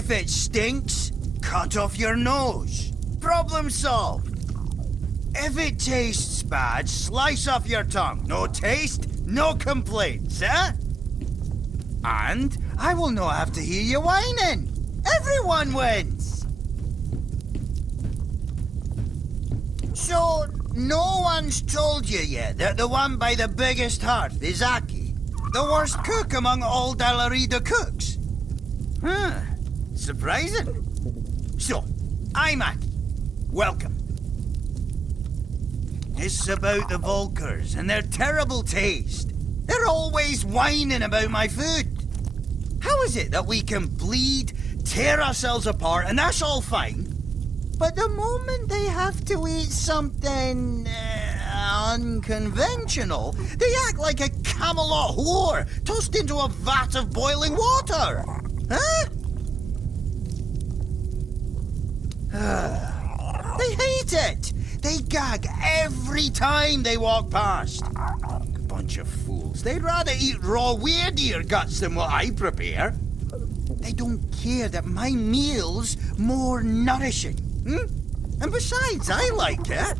If it stinks, cut off your nose. Problem solved. If it tastes bad, slice off your tongue. No taste, no complaints, eh? And I will not have to hear you whining. Everyone wins. So, no one's told you yet that the one by the biggest hearth is Aki, the worst cook among all Dalarida cooks? Huh. Surprising. So, I'm Aki. Welcome. It's about the Volkers and their terrible taste. They're always whining about my food. How is it that we can bleed, tear ourselves apart, and that's all fine? But the moment they have to eat something unconventional, they act like a Camelot whore tossed into a vat of boiling water. Huh? They hate it. They gag every time they walk past. Bunch of fools. They'd rather eat raw weirdeer guts than what I prepare. They don't care that my meal's more nourishing. And besides, I like it.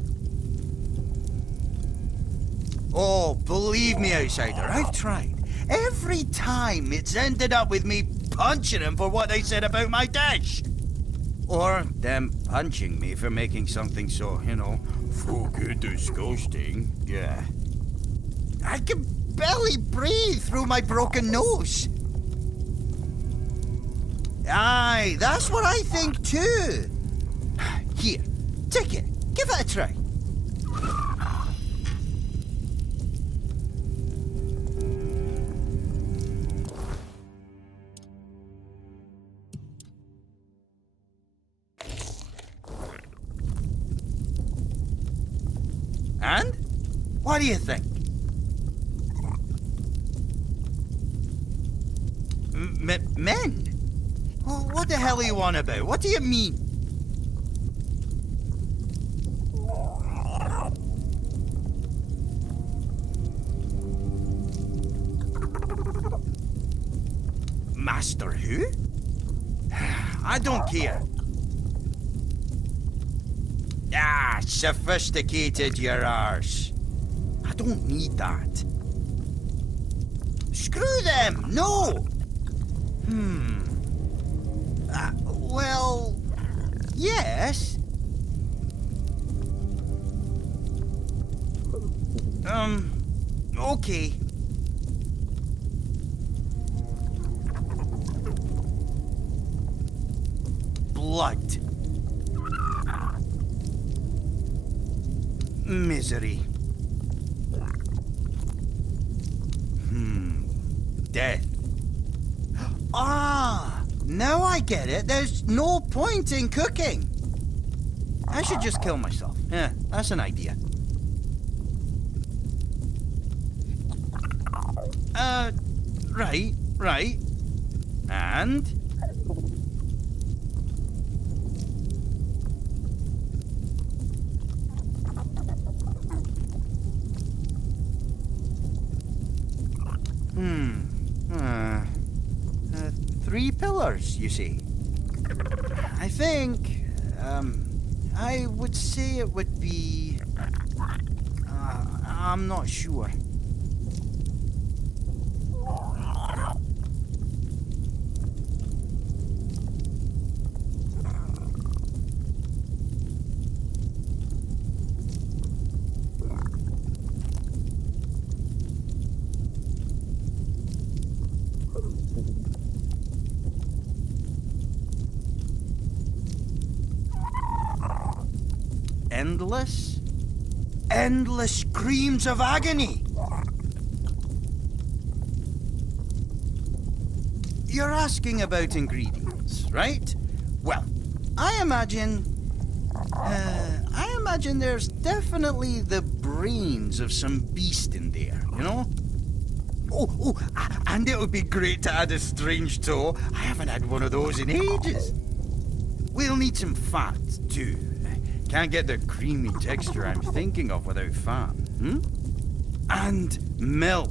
Oh, believe me, outsider, I've tried. Every time it's ended up with me punching them for what they said about my dish. Or them punching me for making something so, fucking disgusting. Yeah. I can barely breathe through my broken nose. Aye, that's what I think too. Here, take it. Give it a try. And? What do you think? Men? Well, what the hell are you on about? What do you mean? Master who? I don't care. Ah, sophisticated your arse. I don't need that. Screw them, no! Well, yes. Okay. Blood. Misery. Death. Ah, now I get it. There's no point in cooking. I should just kill myself. Yeah, that's an idea. Right. And? Three pillars, you see. I think, I would say it would be... I'm not sure. Endless screams of agony. You're asking about ingredients, right? Well, I imagine there's definitely the brains of some beast in there, you know? Oh, and it would be great to add a strange toe. I haven't had one of those in ages. We'll need some fat, too. Can't get the creamy texture I'm thinking of without fat. And milk.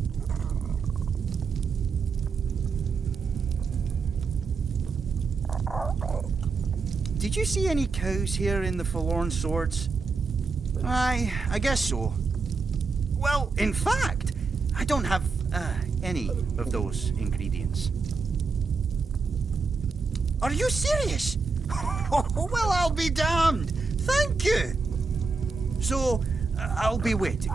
did you see any cows here in the Forlorn Swords? I guess so. Well, in fact, I don't have any of those ingredients. Are you serious? Well, I'll be damned. Thank you. So, I'll be waiting.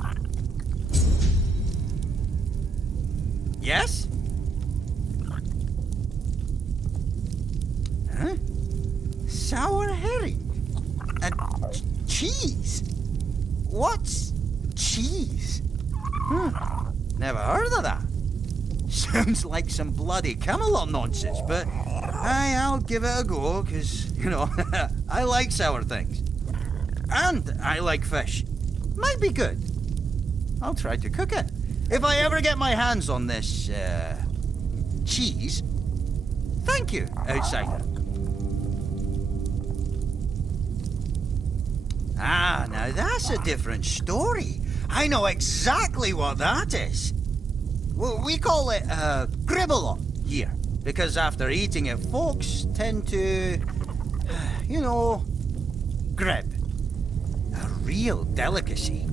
Yes? Huh? Sour herring? And cheese? What's cheese? Never heard of that. Sounds like some bloody Camelot nonsense, but I'll give it a go, because, you know, I like sour things. And I like fish. Might be good. I'll try to cook it. If I ever get my hands on this, cheese, thank you, outsider. Ah, now that's a different story. I know exactly what that is. Well, we call it, gribble here, because after eating it, folks tend to, you know, grib. A real delicacy.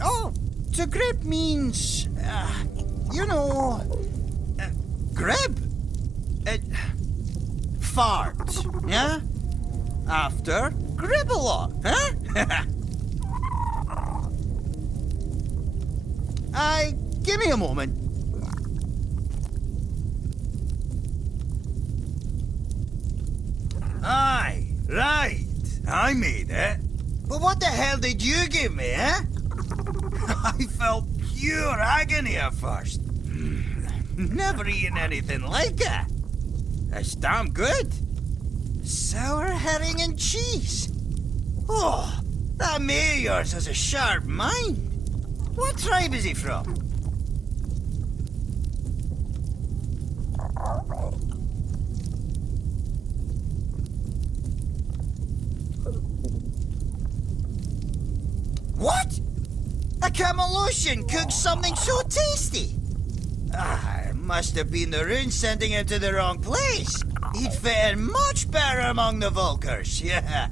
Oh, to grib means, you know, grib. Fart, yeah? After gribble, huh? Give me a moment. Aye, right. I made it. But what the hell did you give me, eh? I felt pure agony at first. Never eaten anything like it. It's damn good. Sour herring and cheese. Oh, that mate of yours has a sharp mind. What tribe is he from? What? A Camelosian cooked something so tasty? It must have been the rune sending him to the wrong place. He'd fit in much better among the Vulkars, yeah.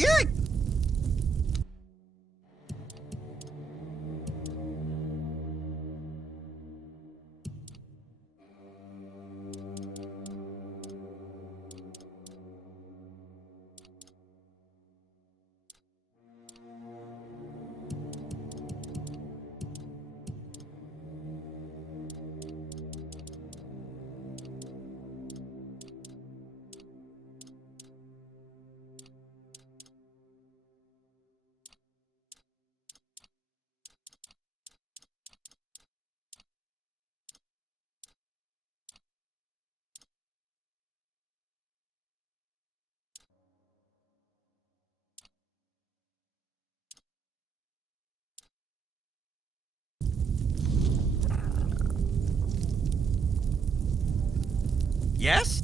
Yeah. Yes?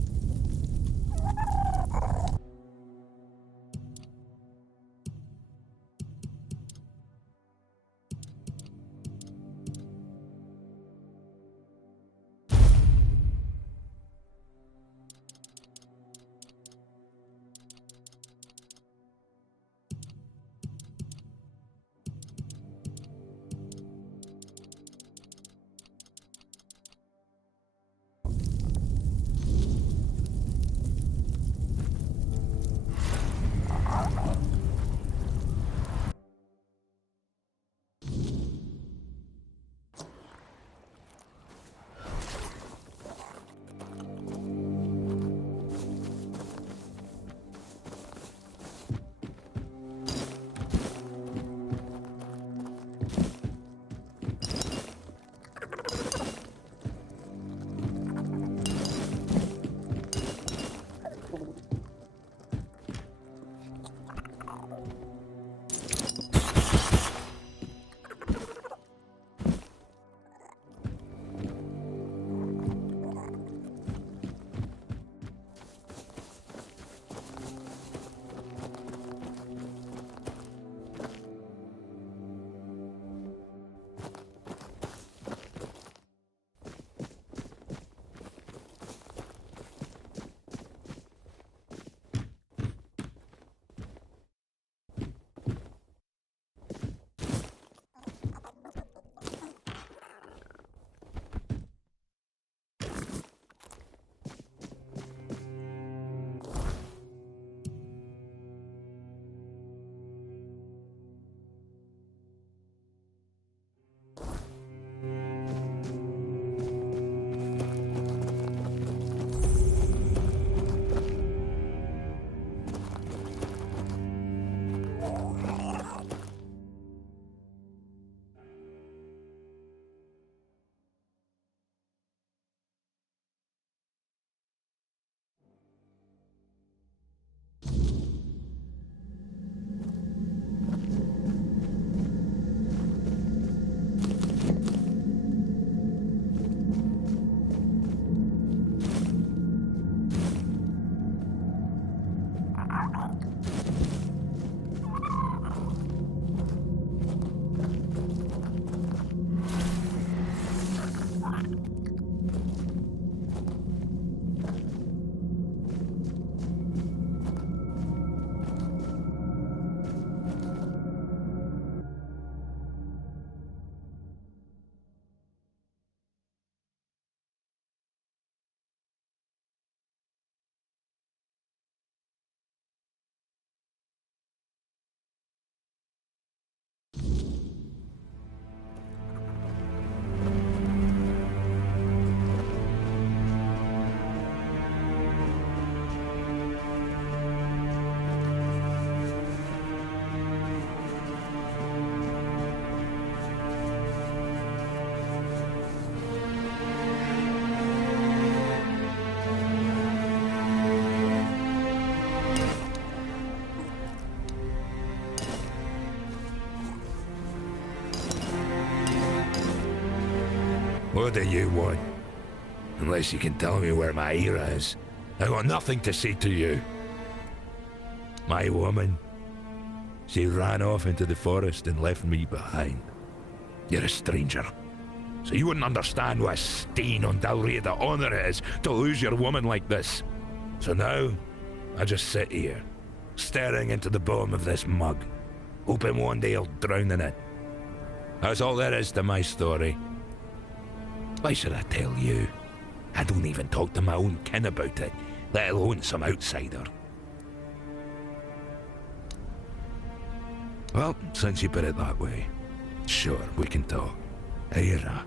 What do you want? Unless you can tell me where my Ira is, I got nothing to say to you. My woman, she ran off into the forest and left me behind. You're a stranger, so you wouldn't understand what a stain on Dalriada honor it is to lose your woman like this. So now, I just sit here, staring into the bottom of this mug, hoping one day I'll drown in it. That's all there is to my story. Why should I tell you? I don't even talk to my own kin about it, let alone some outsider. Well, since you put it that way, sure, we can talk. Aira.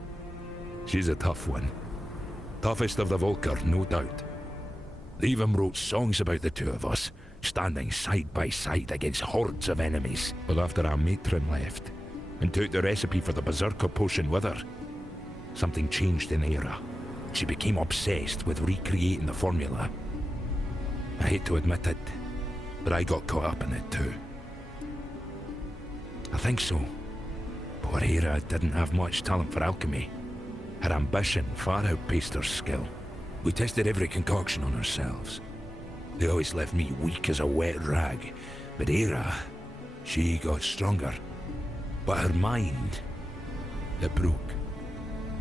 She's a tough one. Toughest of the Volker, no doubt. They even wrote songs about the two of us, standing side by side against hordes of enemies. But after our matron left, and took the recipe for the Berserker potion with her, something changed in Aira. She became obsessed with recreating the formula. I hate to admit it, but I got caught up in it too. I think so. Poor Aira didn't have much talent for alchemy. Her ambition far outpaced her skill. We tested every concoction on ourselves. They always left me weak as a wet rag. But Aira, she got stronger. But her mind, it broke.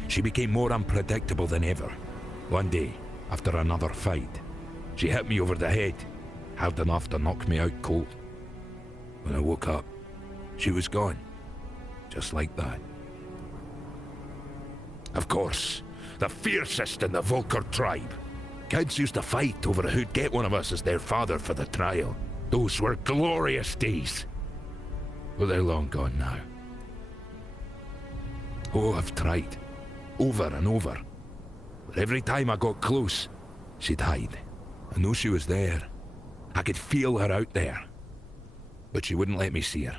She became more unpredictable than ever. One day, after another fight, she hit me over the head, hard enough to knock me out cold. When I woke up, she was gone. Just like that. Of course, the fiercest in the Volker tribe. Kids used to fight over who'd get one of us as their father for the trial. Those were glorious days. But they're long gone now. Oh, I've tried. Over and over. But every time I got close, she'd hide. I know she was there. I could feel her out there. But she wouldn't let me see her.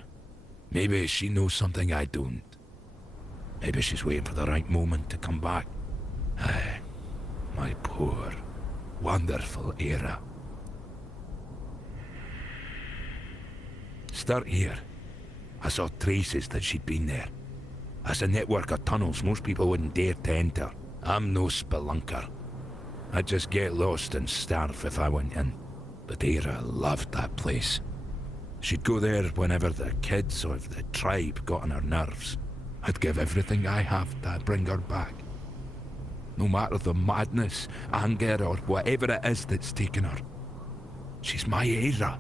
Maybe she knows something I don't. Maybe she's waiting for the right moment to come back. Aye, my poor, wonderful Aira. Start here. I saw traces that she'd been there. That's a network of tunnels most people wouldn't dare to enter. I'm no spelunker. I'd just get lost and starve if I went in. But Aira loved that place. She'd go there whenever the kids or the tribe got on her nerves. I'd give everything I have to bring her back. No matter the madness, anger, or whatever it is that's taken her. She's my Aira.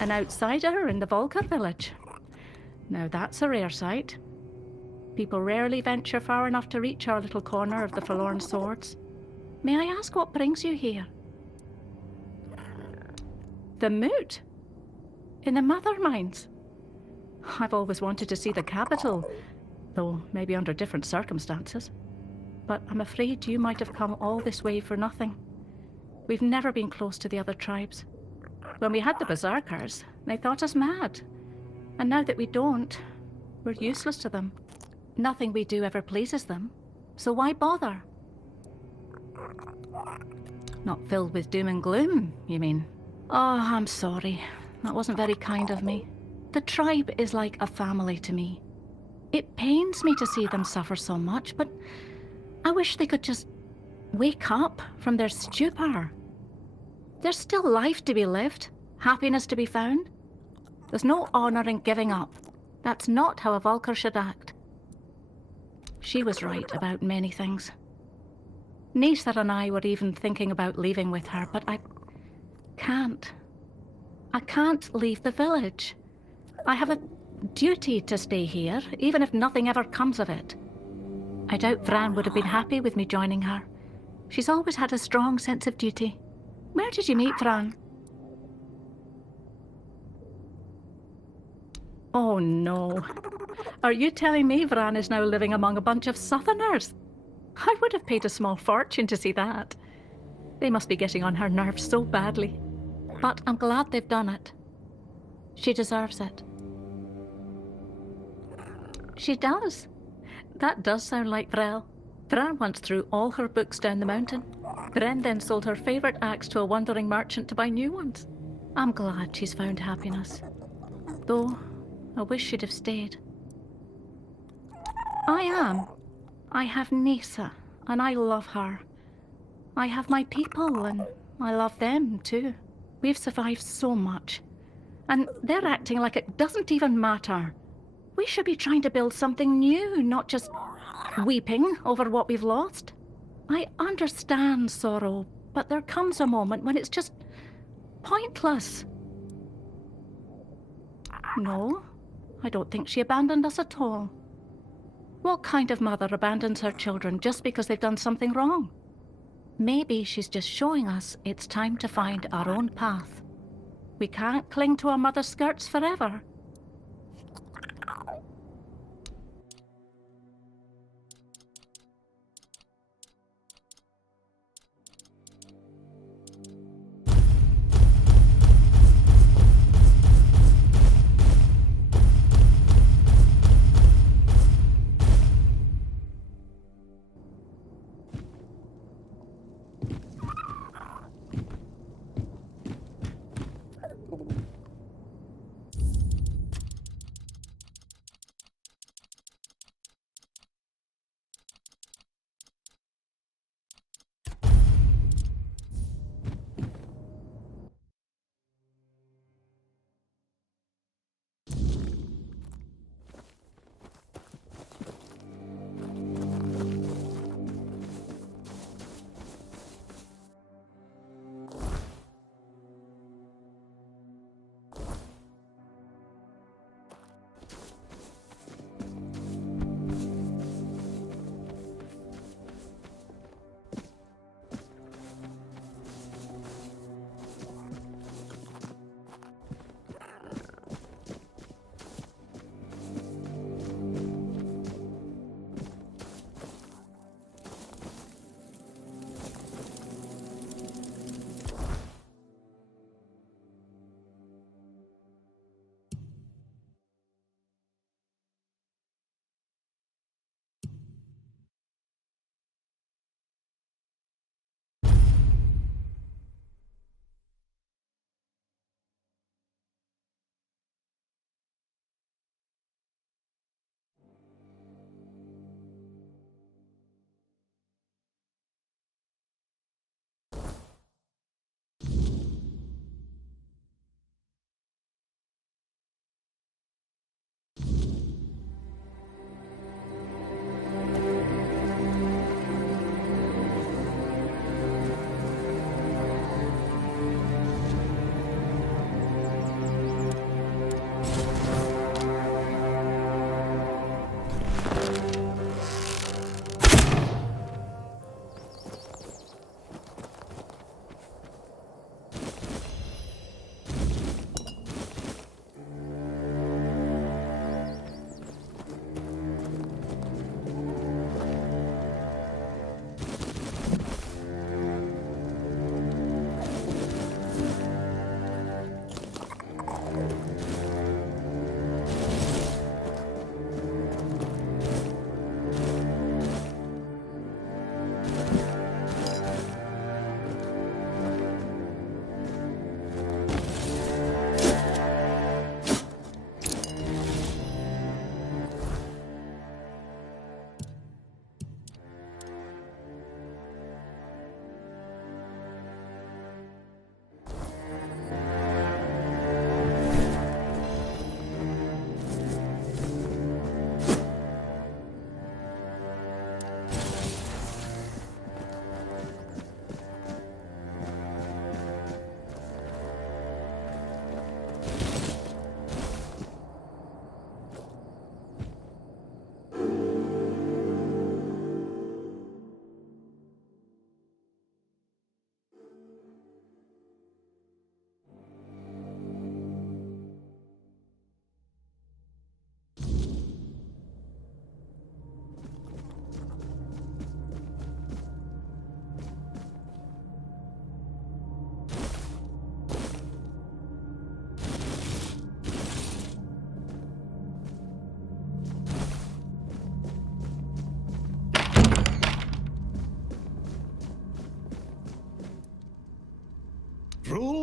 An outsider in the Volker village. Now that's a rare sight. People rarely venture far enough to reach our little corner of the Forlorn Swords. May I ask what brings you here? The Moot? In the Mother Mines? I've always wanted to see the capital, though maybe under different circumstances. But I'm afraid you might have come all this way for nothing. We've never been close to the other tribes. When we had the Berserkers, they thought us mad. And now that we don't, we're useless to them. Nothing we do ever pleases them, so why bother? Not filled with doom and gloom, you mean? Oh, I'm sorry. That wasn't very kind of me. The tribe is like a family to me. It pains me to see them suffer so much, but I wish they could just wake up from their stupor. There's still life to be lived, happiness to be found. There's no honor in giving up. That's not how a Vulcar should act. She was right about many things. Nisa and I were even thinking about leaving with her, but I can't. I can't leave the village. I have a duty to stay here, even if nothing ever comes of it. I doubt Vran would have been happy with me joining her. She's always had a strong sense of duty. Where did you meet Vran? Oh no. Are you telling me Vran is now living among a bunch of Southerners? I would have paid a small fortune to see that. They must be getting on her nerves so badly. But I'm glad they've done it. She deserves it. She does. That does sound like Vrel. Vran once threw all her books down the mountain. Vren then sold her favourite axe to a wandering merchant to buy new ones. I'm glad she's found happiness. Though, I wish she'd have stayed. I am. I have Nisa, and I love her. I have my people, and I love them too. We've survived so much. And they're acting like it doesn't even matter. We should be trying to build something new, not just weeping over what we've lost. I understand sorrow, but there comes a moment when it's just pointless. No, I don't think she abandoned us at all. What kind of mother abandons her children just because they've done something wrong? Maybe she's just showing us it's time to find our own path. We can't cling to our mother's skirts forever.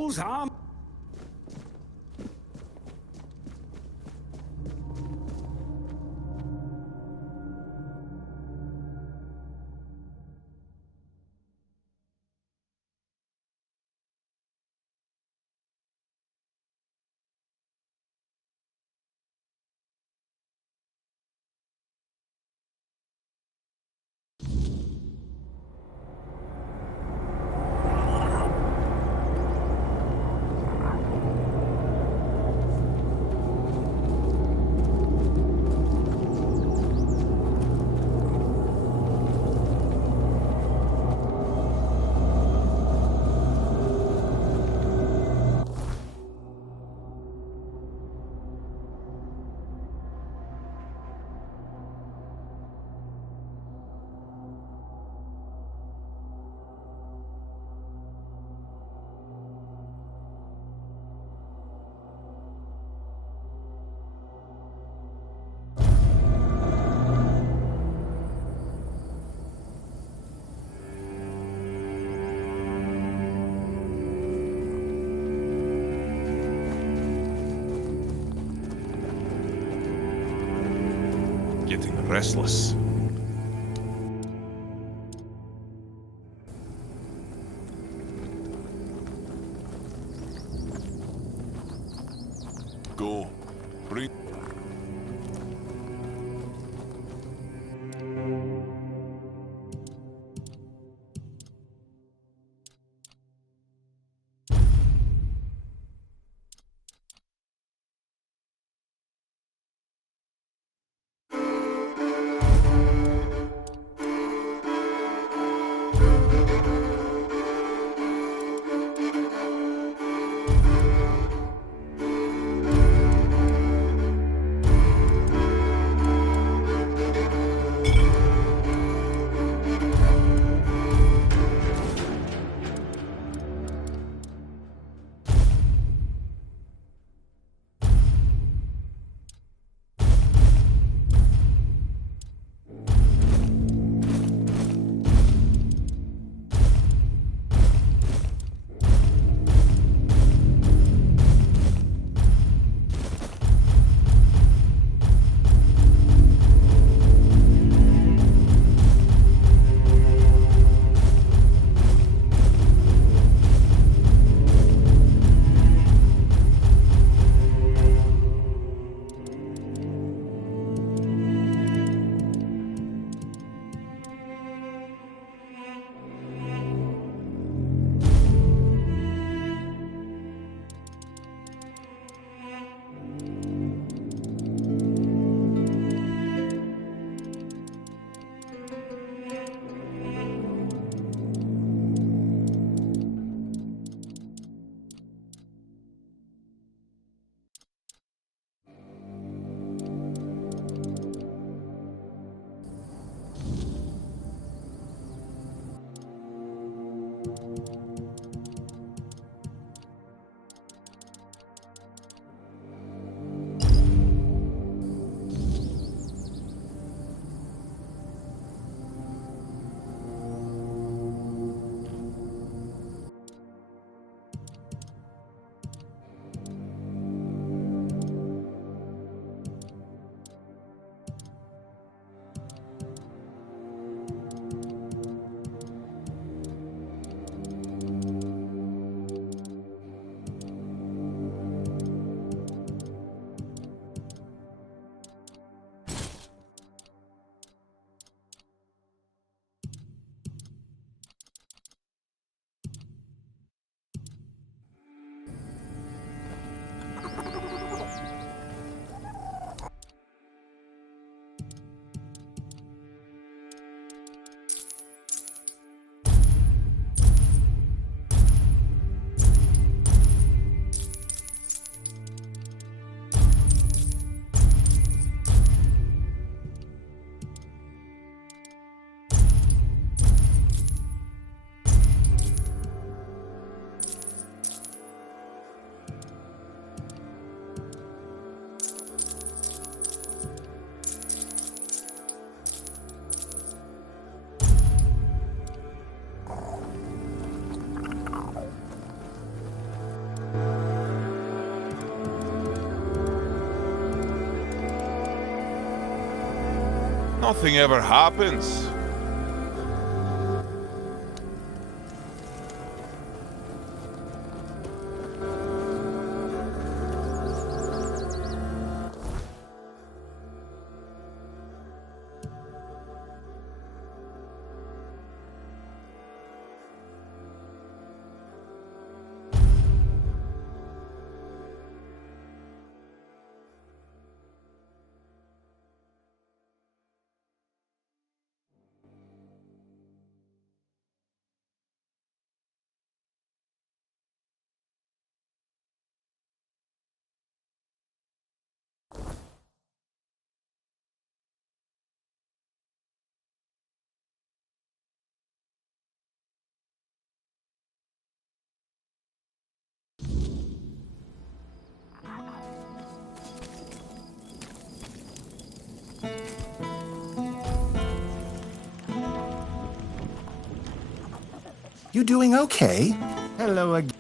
Who's harm? Getting restless. Go. Bring. Nothing ever happens. You doing okay? Hello again.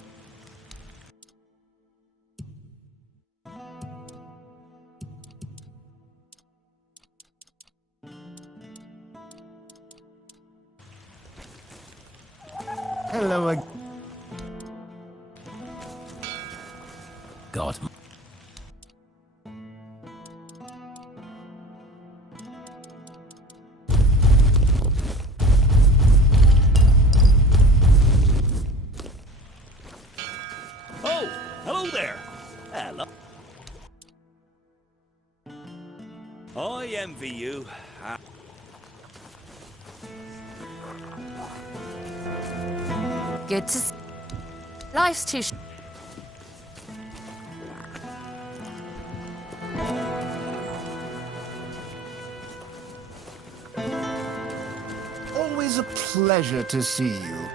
Hello again. God. Oh, hello there. Hello. I envy you. Good to see. Life's too Always a pleasure to see you.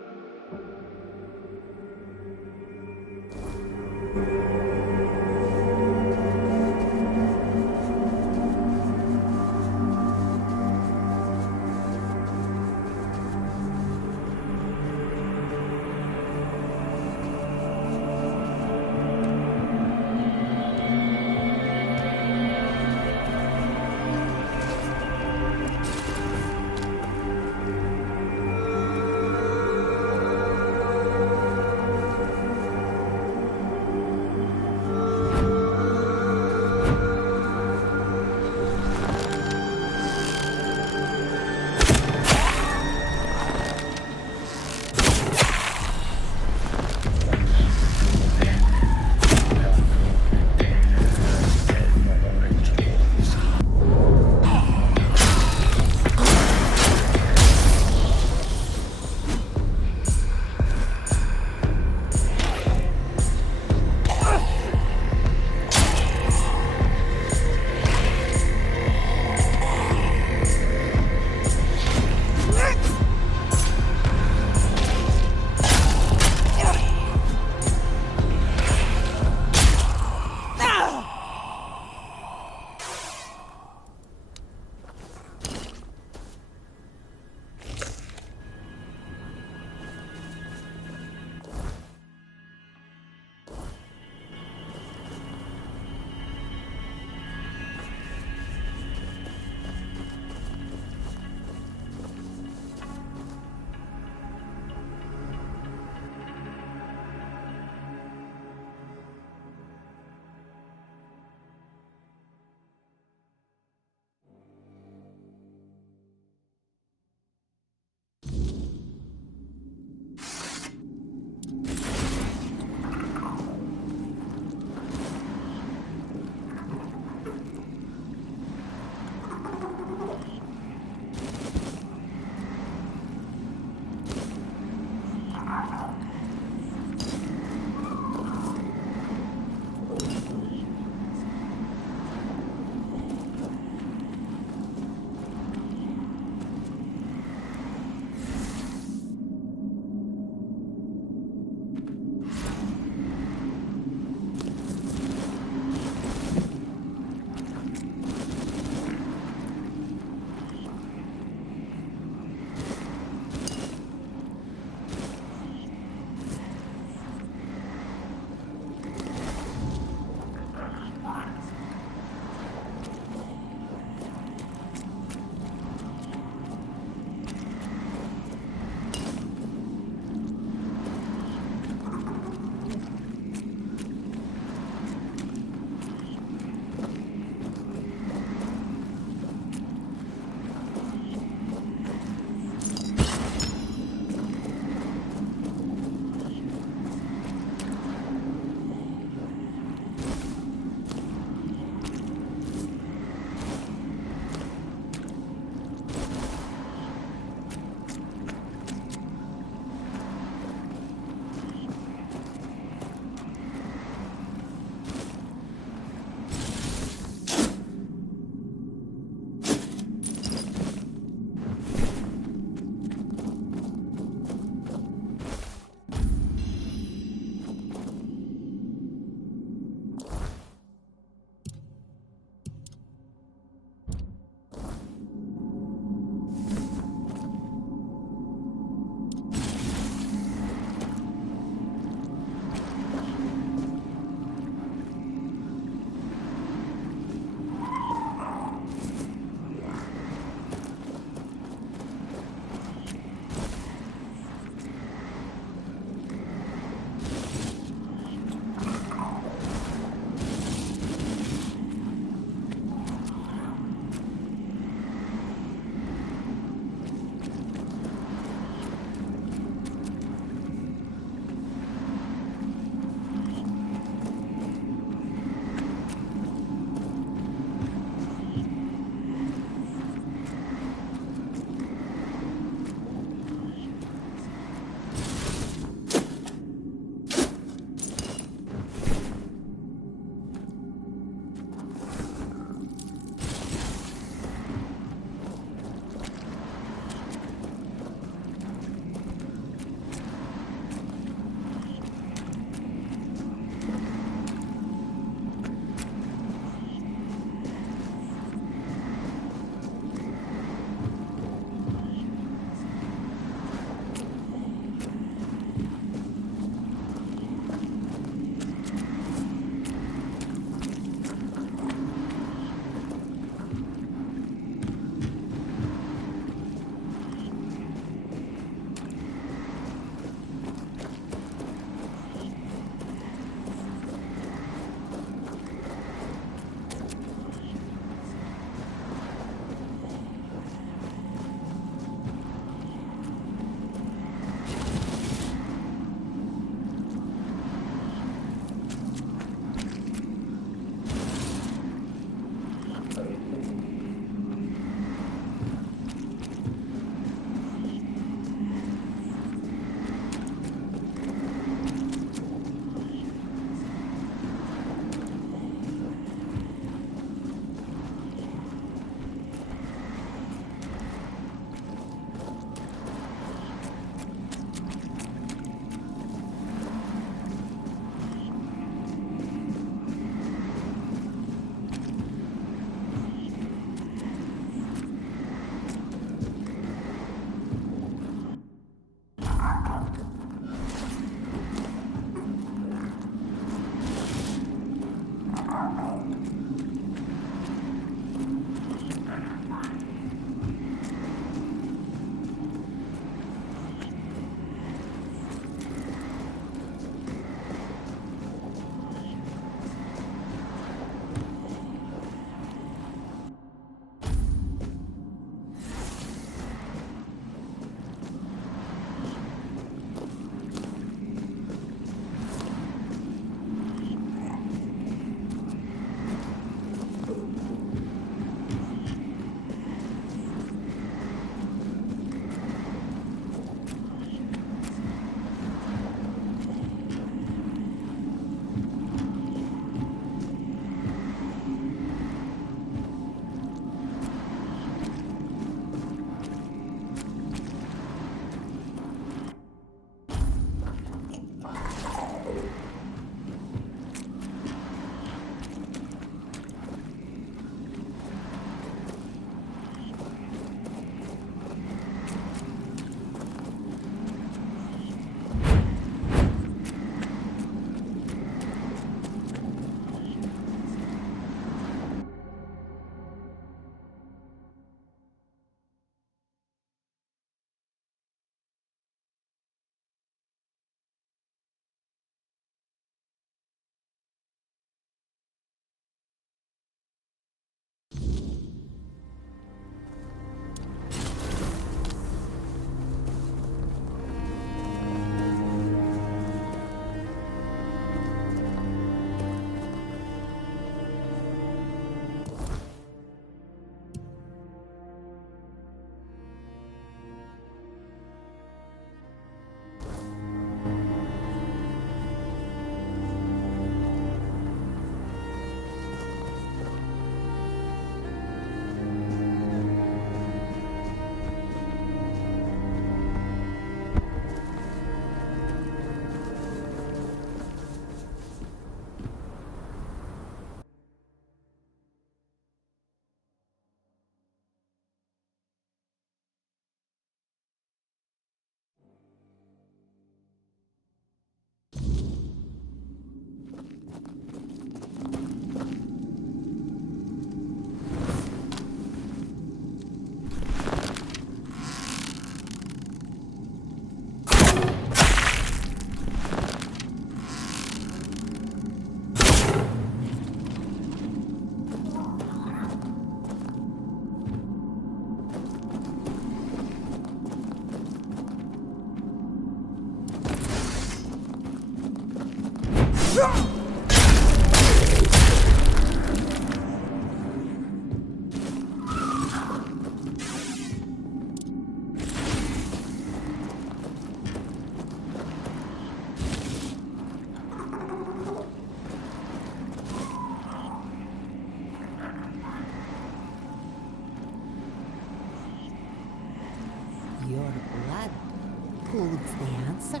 holds the answer.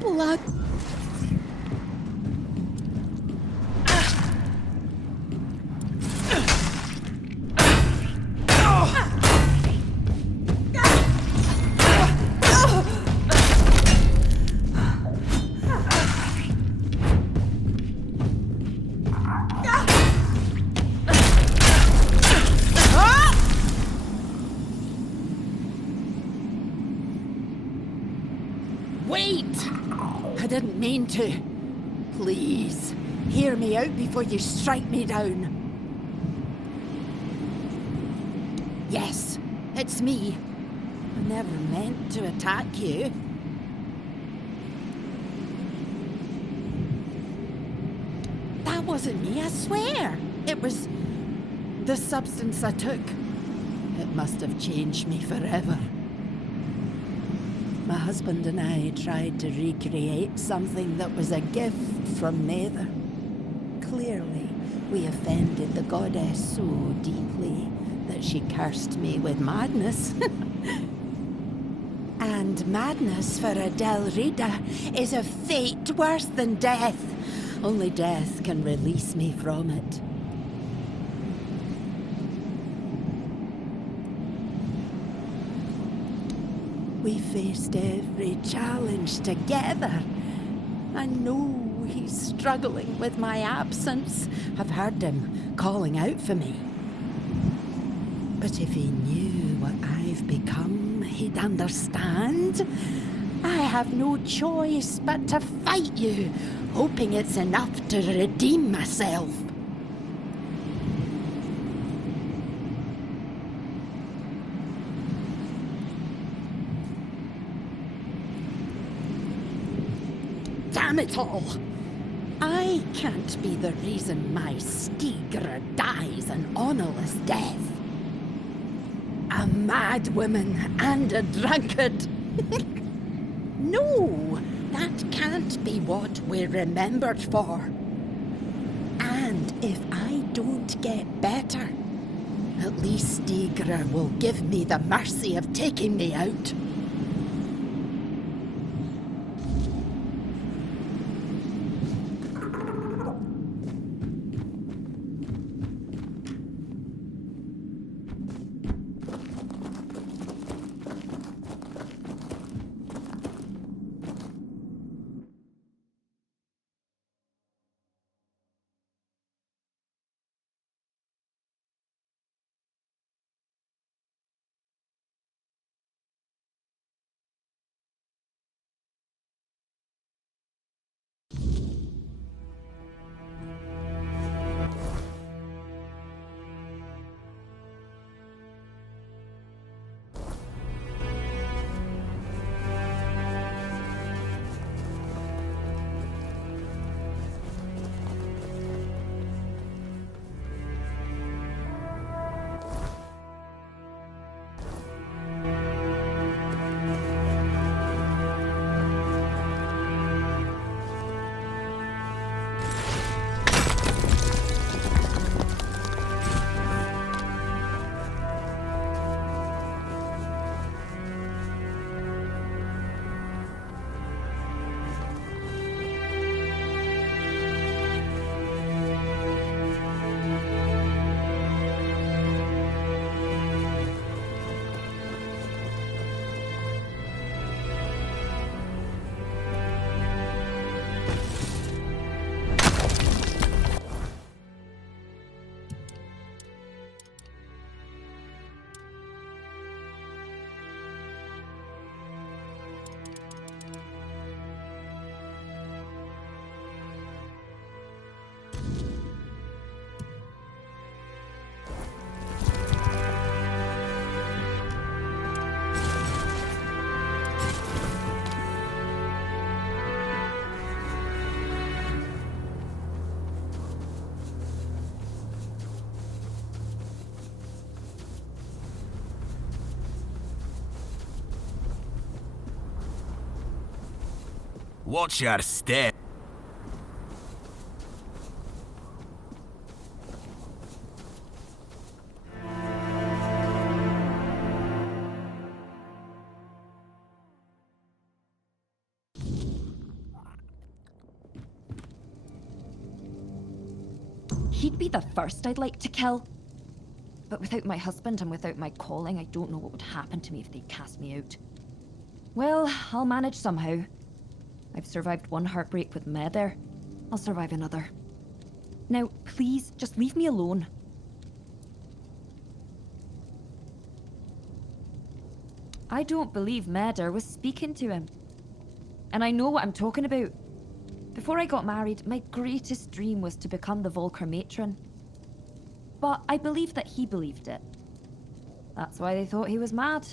Blood. Wait! I didn't mean to. Please, hear me out before you strike me down. Yes, it's me. I never meant to attack you. That wasn't me, I swear. It was the substance I took. It must have changed me forever. My husband and I tried to recreate something that was a gift from Nether. Clearly, we offended the goddess so deeply that she cursed me with madness. And madness for a Del Rita is a fate worse than death. Only death can release me from it. We faced every challenge together. I know he's struggling with my absence. I've heard him calling out for me. But if he knew what I've become, he'd understand. I have no choice but to fight you, hoping it's enough to redeem myself. Damn it all! I can't be the reason my Stegra dies an honourless death. A mad woman and a drunkard. No, that can't be what we're remembered for. And if I don't get better, at least Stegra will give me the mercy of taking me out. Watch your step. He'd be the first I'd like to kill. But without my husband and without my calling, I don't know what would happen to me if they cast me out. Well, I'll manage somehow. I've survived one heartbreak with Nether. I'll survive another. Now, please, just leave me alone. I don't believe Nether was speaking to him. And I know what I'm talking about. Before I got married, my greatest dream was to become the Volker matron. But I believe that he believed it. That's why they thought he was mad.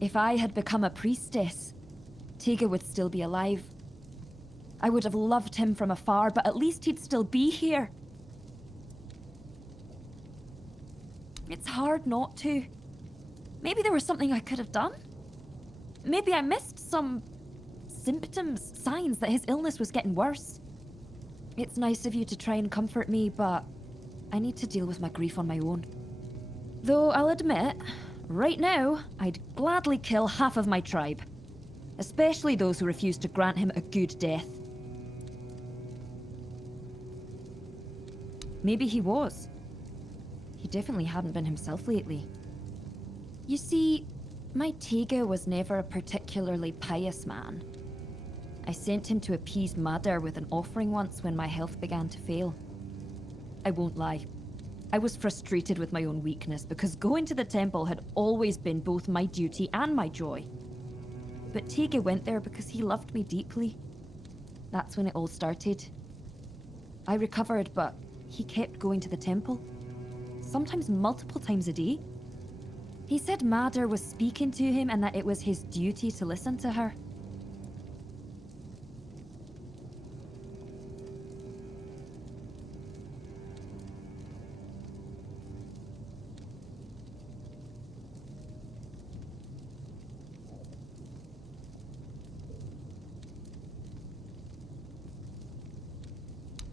If I had become a priestess, Tega would still be alive. I would have loved him from afar, but at least he'd still be here. It's hard not to. Maybe there was something I could have done. Maybe I missed some symptoms, signs that his illness was getting worse. It's nice of you to try and comfort me, but I need to deal with my grief on my own. Though I'll admit, right now, I'd gladly kill half of my tribe. Especially those who refuse to grant him a good death. Maybe he was. He definitely hadn't been himself lately. You see, my Tega was never a particularly pious man. I sent him to appease Madar with an offering once when my health began to fail. I won't lie. I was frustrated with my own weakness because going to the temple had always been both my duty and my joy. But Tega went there because he loved me deeply. That's when it all started. I recovered, but he kept going to the temple. Sometimes multiple times a day. He said Madar was speaking to him and that it was his duty to listen to her.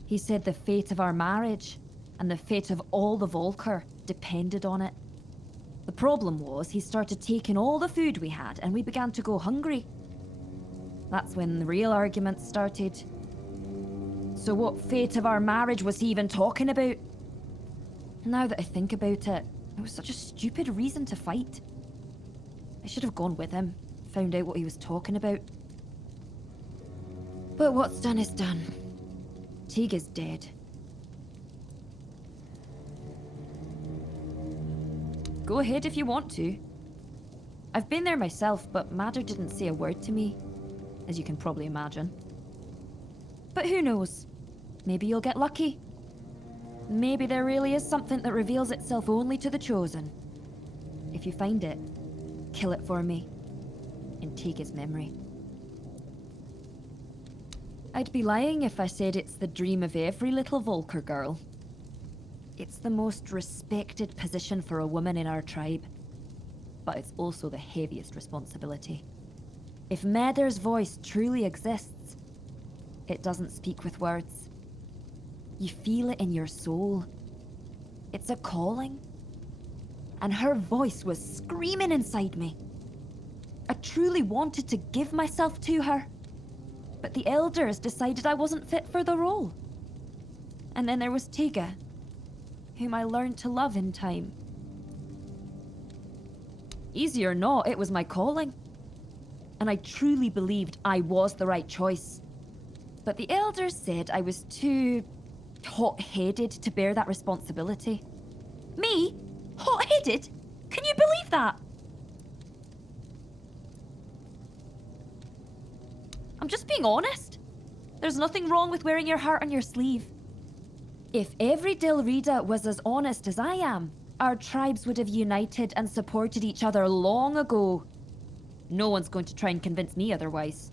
He said the fate of our marriage and the fate of all the Volker depended on it. The problem was he started taking all the food we had and we began to go hungry. That's when the real arguments started. So what fate of our marriage was he even talking about? Now that I think about it, it was such a stupid reason to fight. I should have gone with him, found out what he was talking about. But what's done is done. Tega's dead. Go ahead if you want to. I've been there myself, but Madar didn't say a word to me, as you can probably imagine. But who knows? Maybe you'll get lucky. Maybe there really is something that reveals itself only to the chosen. If you find it, kill it for me, in Tega's memory. I'd be lying if I said it's the dream of every little Volker girl. It's the most respected position for a woman in our tribe, but it's also the heaviest responsibility. If Madar's voice truly exists, it doesn't speak with words. You feel it in your soul. It's a calling. And her voice was screaming inside me. I truly wanted to give myself to her. But the elders decided I wasn't fit for the role. And then there was Tega, whom I learned to love in time. Easy or not, it was my calling. And I truly believed I was the right choice. But the elders said I was too hot-headed to bear that responsibility. Me? Hot-headed? Can you believe that? I'm just being honest. There's nothing wrong with wearing your heart on your sleeve. If every Dilrida was as honest as I am, our tribes would have united and supported each other long ago. No one's going to try and convince me otherwise.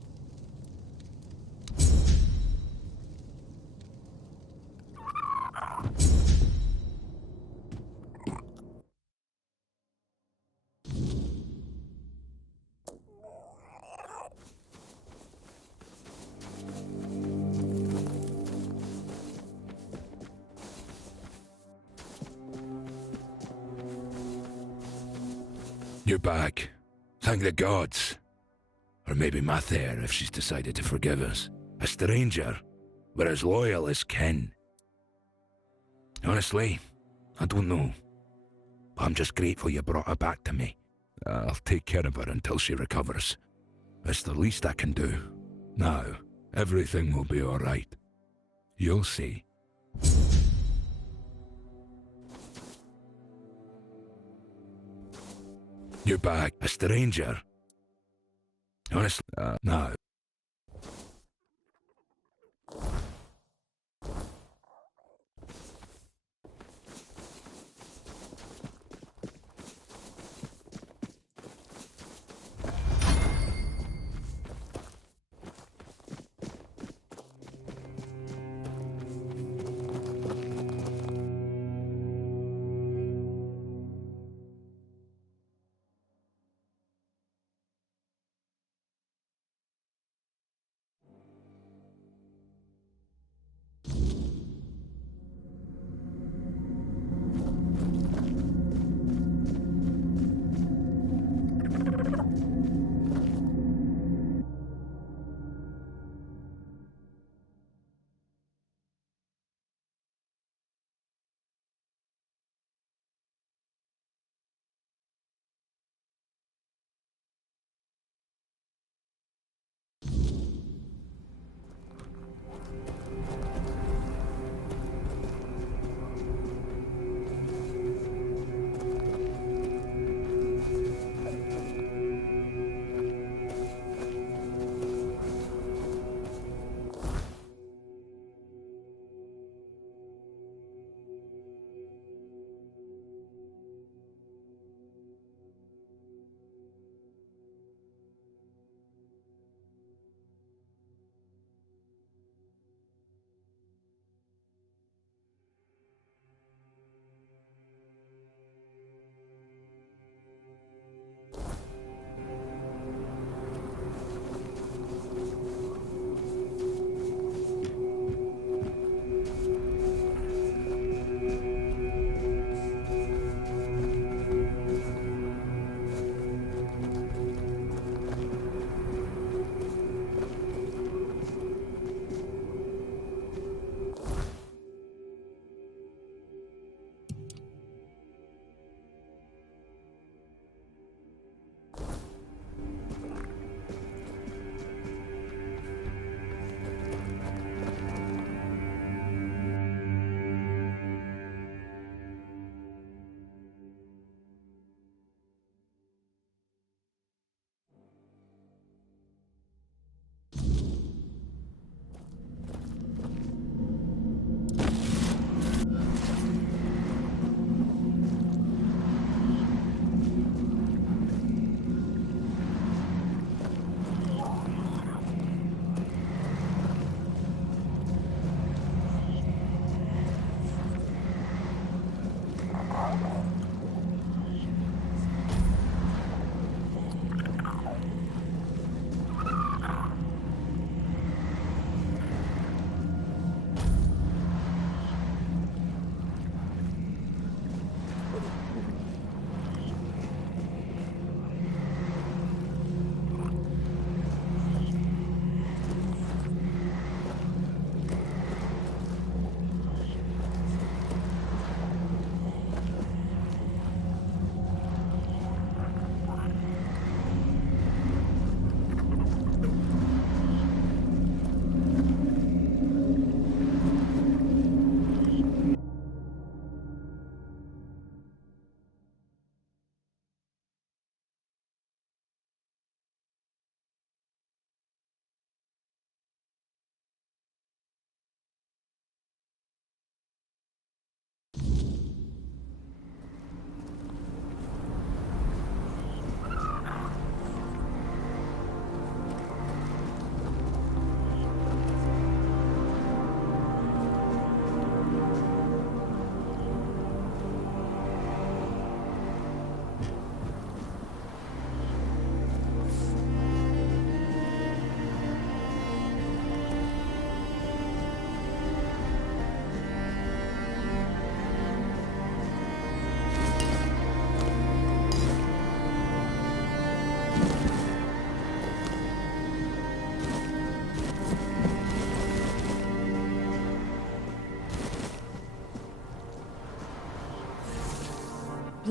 You're back. Thank the gods. Or maybe Mather, if she's decided to forgive us. A stranger, but as loyal as kin. Honestly, I don't know. But I'm just grateful you brought her back to me. I'll take care of her until she recovers. It's the least I can do. Now, everything will be alright. You'll see. You're back. A stranger. Honestly, no.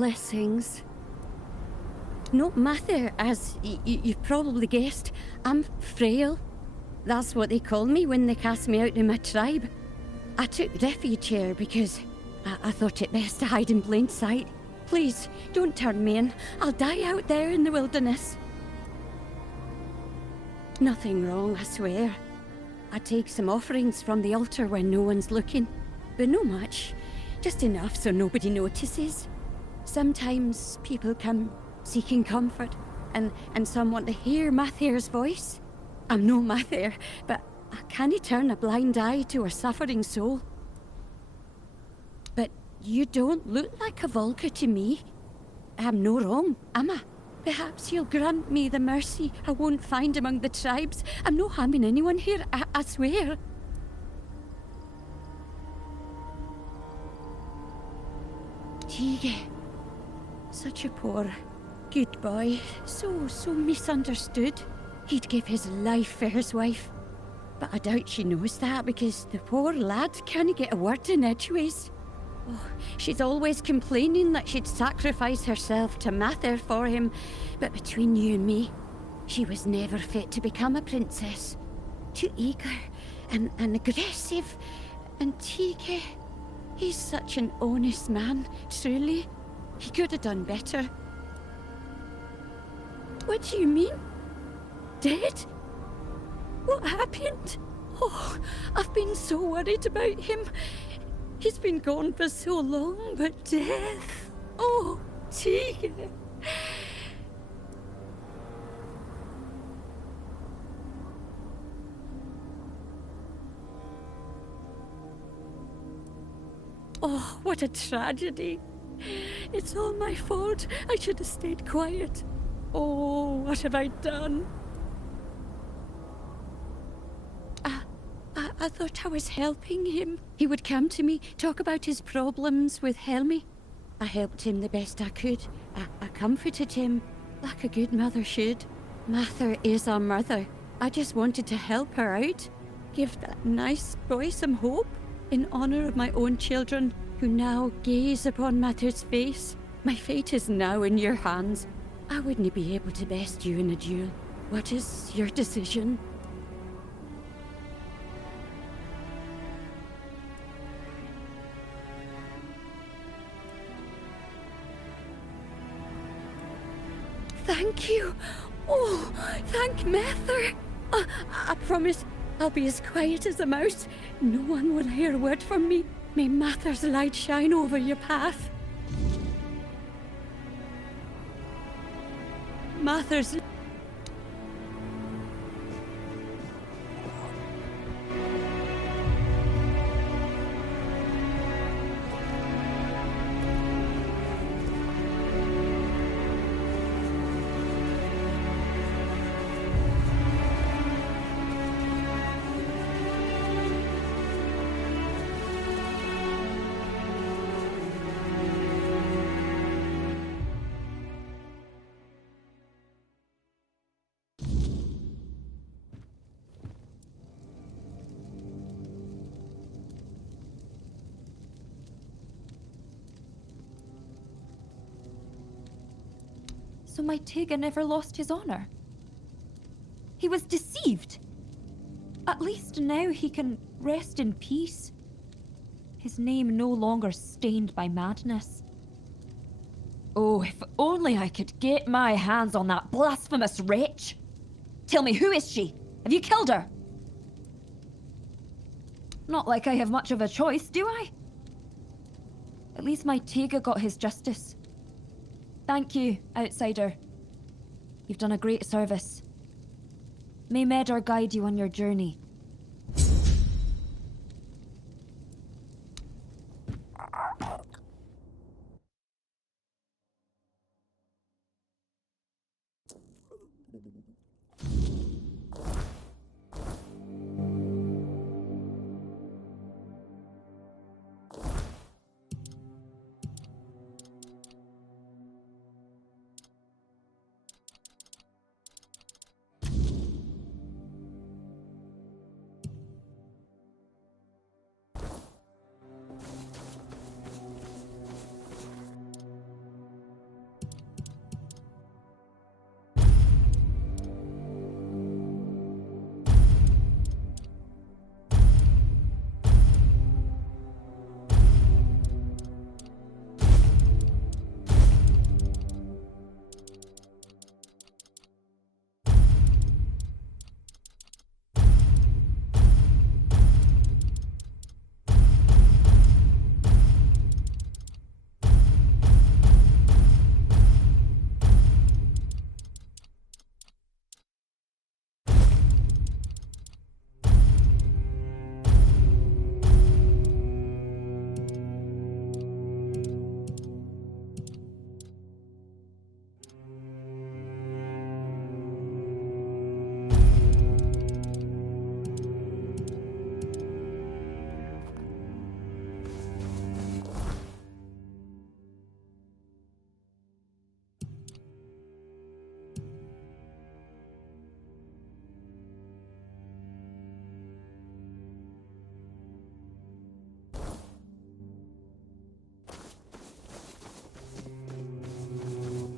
blessings. Not Mather, as you've probably guessed. I'm frail. That's what they call me when they cast me out of my tribe. I took refuge here because I thought it best to hide in plain sight. Please, don't turn me in. I'll die out there in the wilderness. Nothing wrong, I swear. I take some offerings from the altar when no one's looking. But no much. Just enough so nobody notices. Sometimes people come seeking comfort, and some want to hear Mather's voice. I'm no Mather, but I can't turn a blind eye to a suffering soul. But you don't look like a Volker to me. I'm no wrong, am I? Perhaps you'll grant me the mercy I won't find among the tribes. I'm no harming anyone here, I swear. Tige. Such a poor, good boy. So misunderstood. He'd give his life for his wife. But I doubt she knows that because the poor lad can't get a word in edgeways. Oh, she's always complaining that she'd sacrifice herself to Mather for him. But between you and me, she was never fit to become a princess. Too eager and aggressive. And Tige, he's such an honest man, truly. He could have done better. What do you mean? Dead? What happened? Oh, I've been so worried about him. He's been gone for so long, but death... Oh, Tige. Oh, what a tragedy. It's all my fault. I should have stayed quiet. Oh, what have I done? I thought I was helping him. He would come to me, talk about his problems with Helmi. I helped him the best I could. I comforted him, like a good mother should. Mather is our mother. I just wanted to help her out. Give that nice boy some hope. In honor of my own children, who now gaze upon Mather's face. My fate is now in your hands. I wouldn't be able to best you in a duel. What is your decision? Thank you. Oh, thank Mather. I promise I'll be as quiet as a mouse. No one will hear a word from me. May Mather's light shine over your path. Mather's... So my Tega never lost his honor. He was deceived. At least now he can rest in peace. His name no longer stained by madness. Oh, if only I could get my hands on that blasphemous wretch! Tell me, who is she? Have you killed her? Not like I have much of a choice, do I? At least my Tega got his justice. Thank you, outsider. You've done a great service. May Medar guide you on your journey.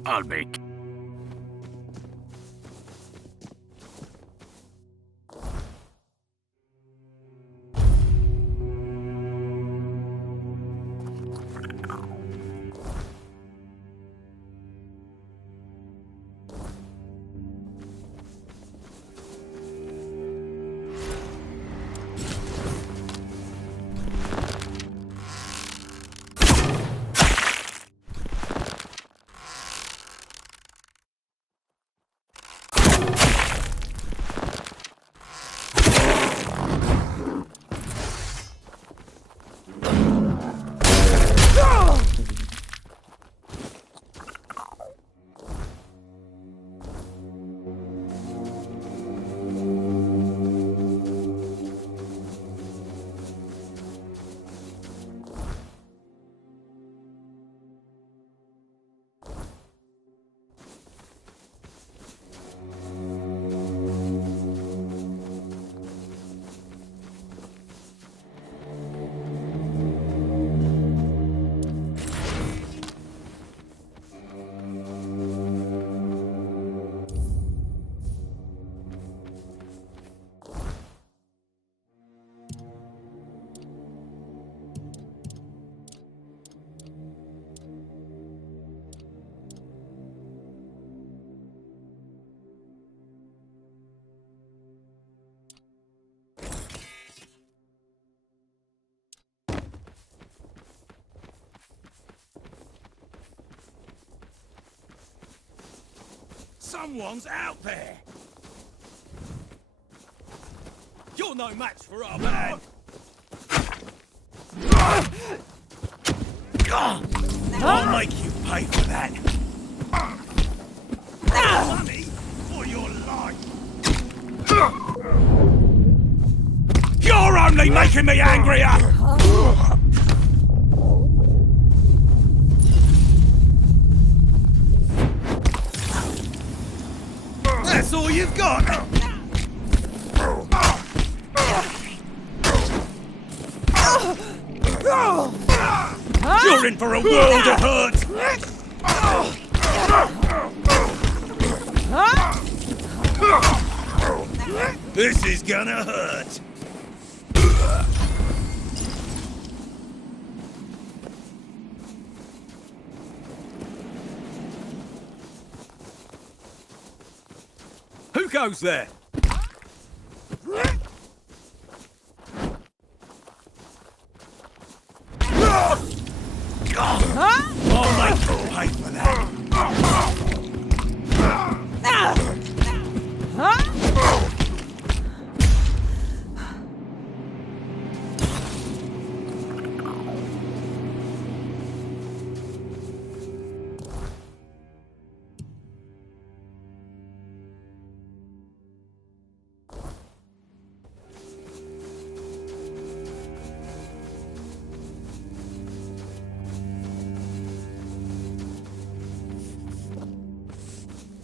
I'll be... Someone's out there! You're no match for our man! I'll make you pay for that! Money for your life! You're only making me angrier! That's all you've got! You're in for a world of hurt! This is gonna hurt! Who goes there? I'll make you pay for that.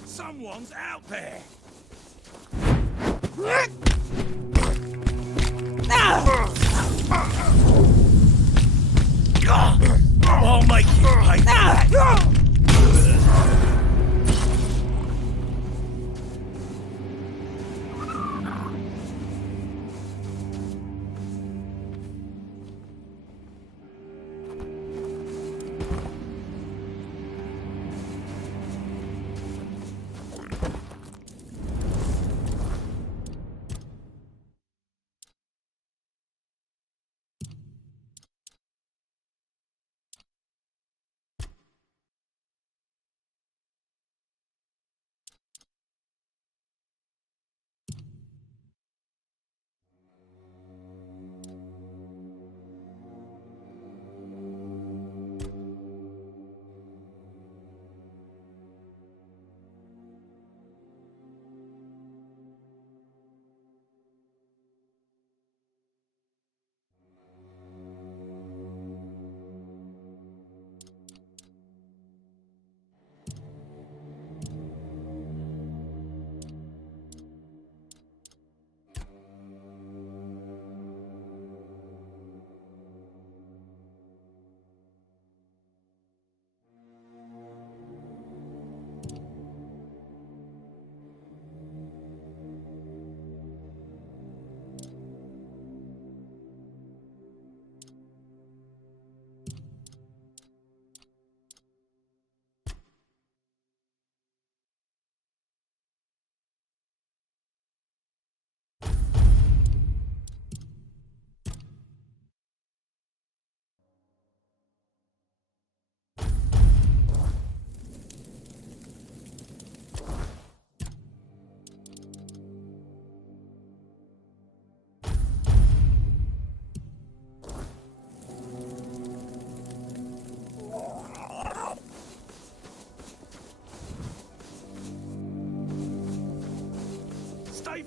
Someone's out there! I'll make you pay for that!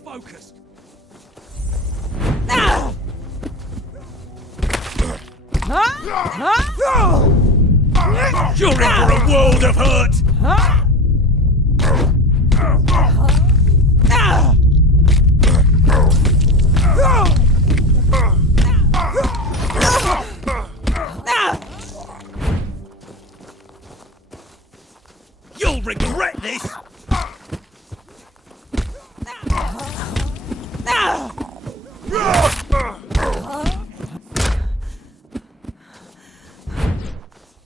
focused. You're in for a world of hurt! You'll regret this!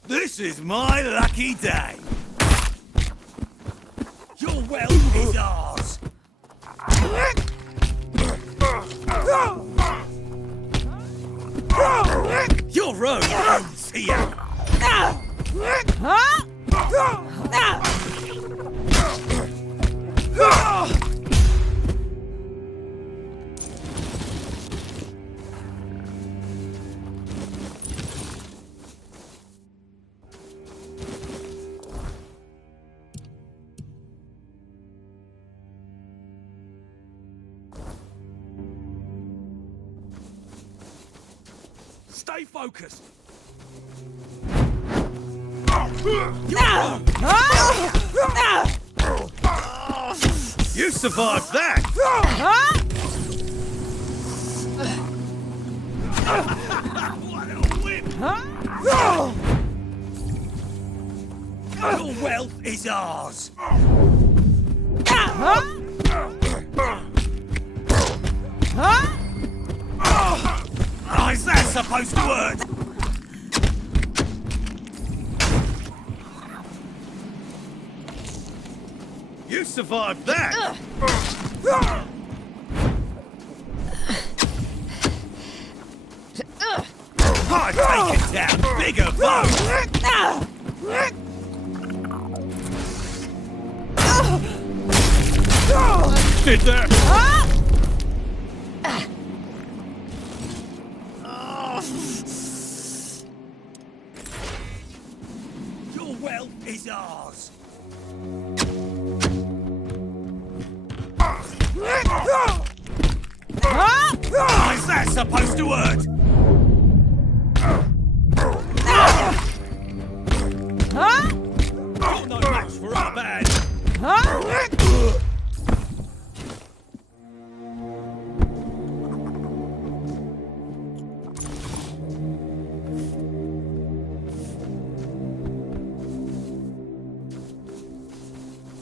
This is my lucky day! Your wealth is ours! Your road ends here! Stay focused! You survived that! What a whip! Your wealth is ours! Oh, is that supposed to hurt? You survived that! Hard taken down, bigger foe! Did that? Your wealth is ours! How is that supposed to hurt? You're no match for our band!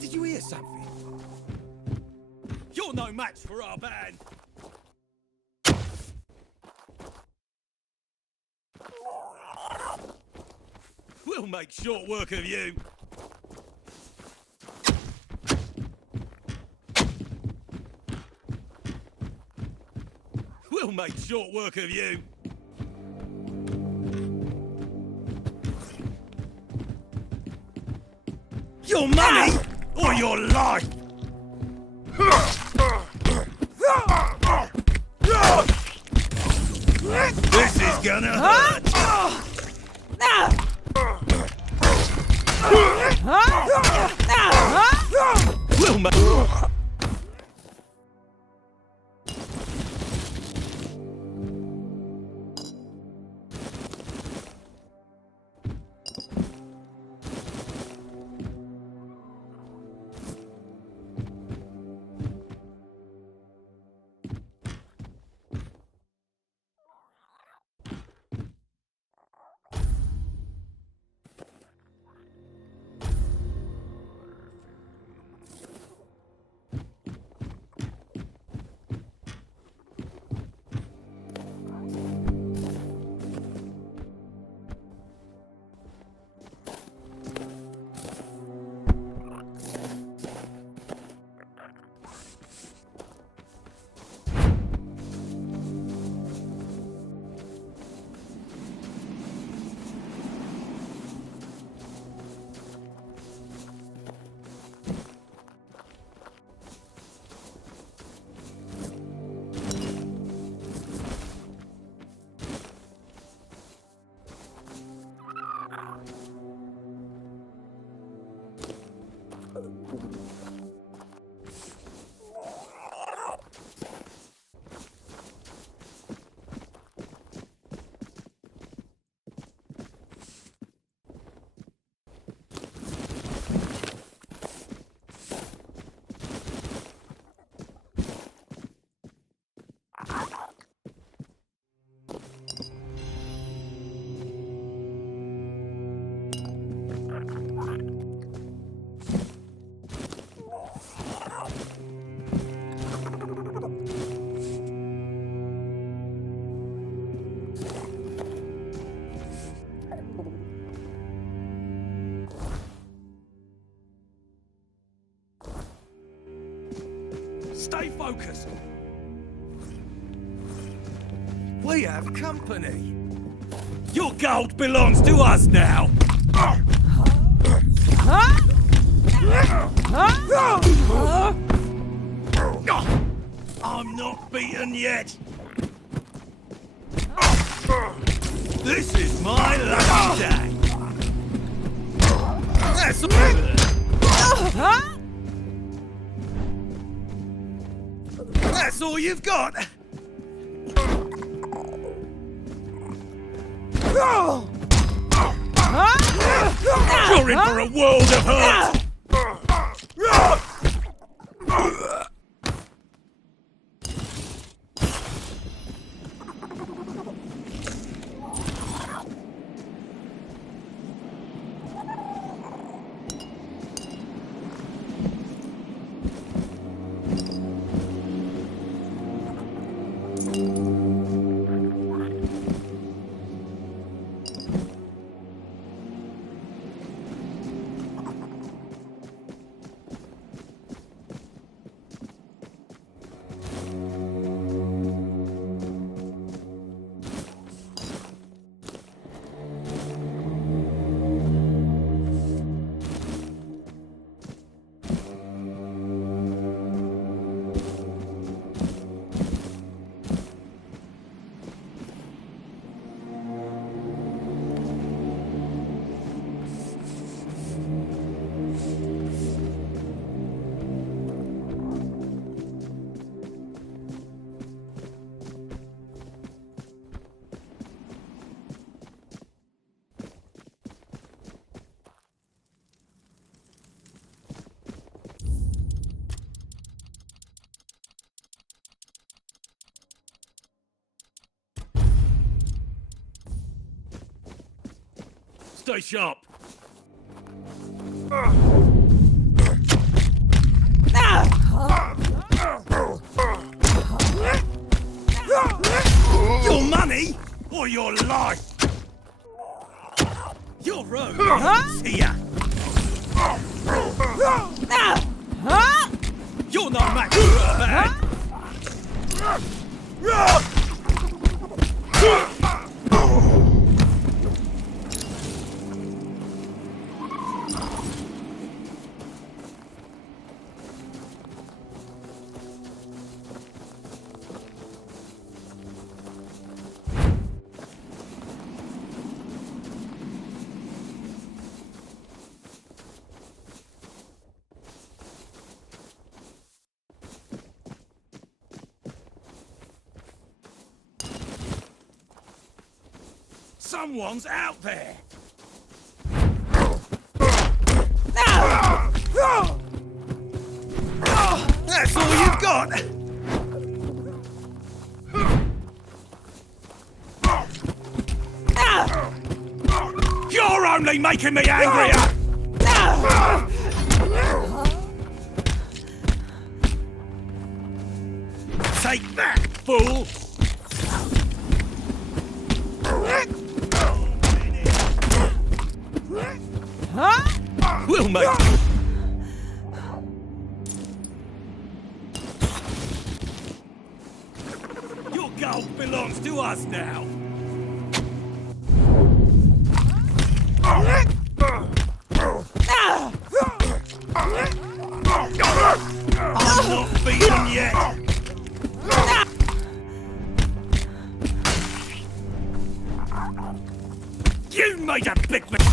Did you hear something? You're no match for our band! We'll make short work of you! We'll make short work of you! Your money or your life! This is gonna hurt! We'll make... Stay focused. We have company. Your gold belongs to us now. I'm not beaten yet. This is my lucky day. That's That's all you've got. You're in for a world of hurt. Stay sharp. Your money or your life? Your road is here. You're no match for a man. Someone's out there! That's all you've got! You're only making me angrier! Take that, fool! We'll make Your gold belongs to us now. I'm not beaten yet. You made a big mistake.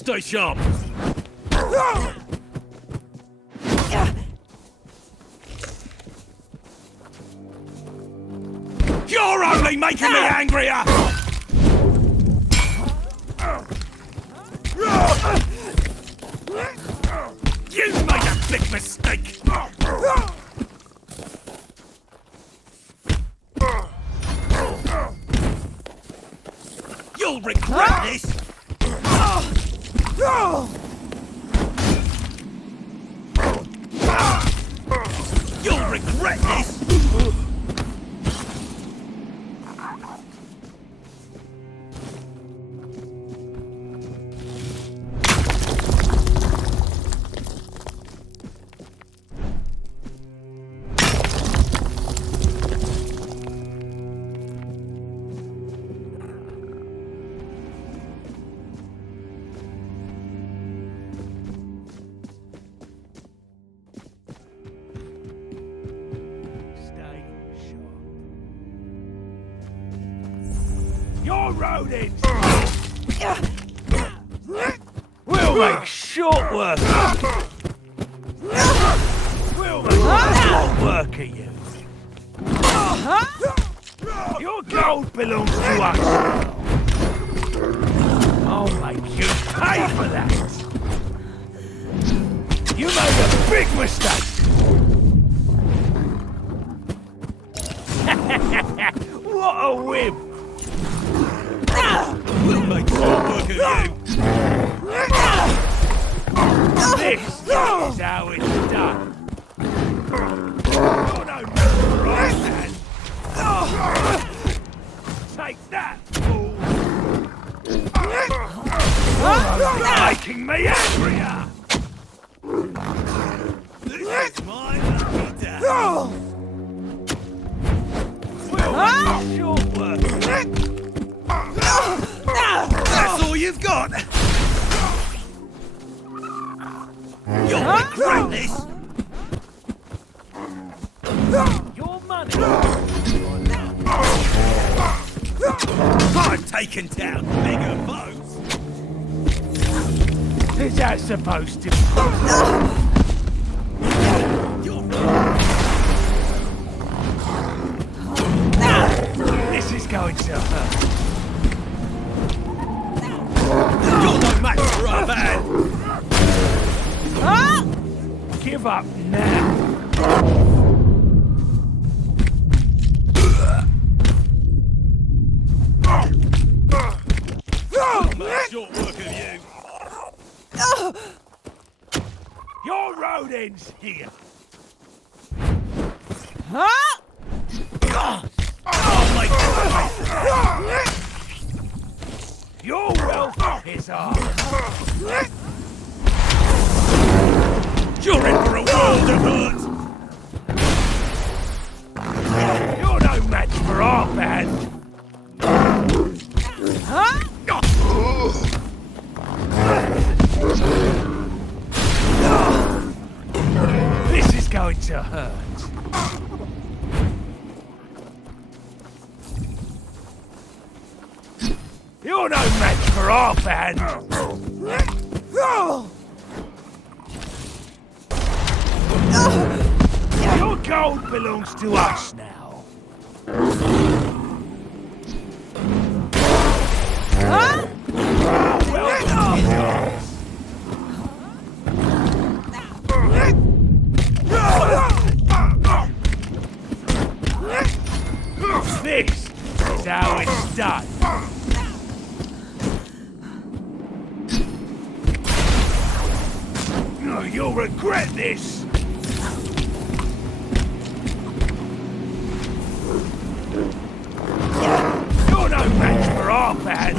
Stay sharp. You're only making me angrier! You made a big mistake! You'll regret this! You'll regret this! Your rodents! We'll make short work. We'll make short work of you. Your gold belongs to us. I'll make you pay for that. You made a big mistake. What a whim! We'll make short work of you! This is how it's done. You're no right man. Take that, fool! You're making me angrier! This is my lucky day! We'll make short work. That's all you've got! You'll regret this! Your money. I've taken down bigger foes! Is that supposed to be? This is going to hurt. You're no match for our band! Give up now. Make short work of you! Your road ends here. I'll make you pay! Your wealth is ours. You're in for a world of hurt! You're no match for our band. This is going to hurt. You're no match for our band. Your gold belongs to us now. This is how it's done. Oh, you'll regret this. You're no match for our band.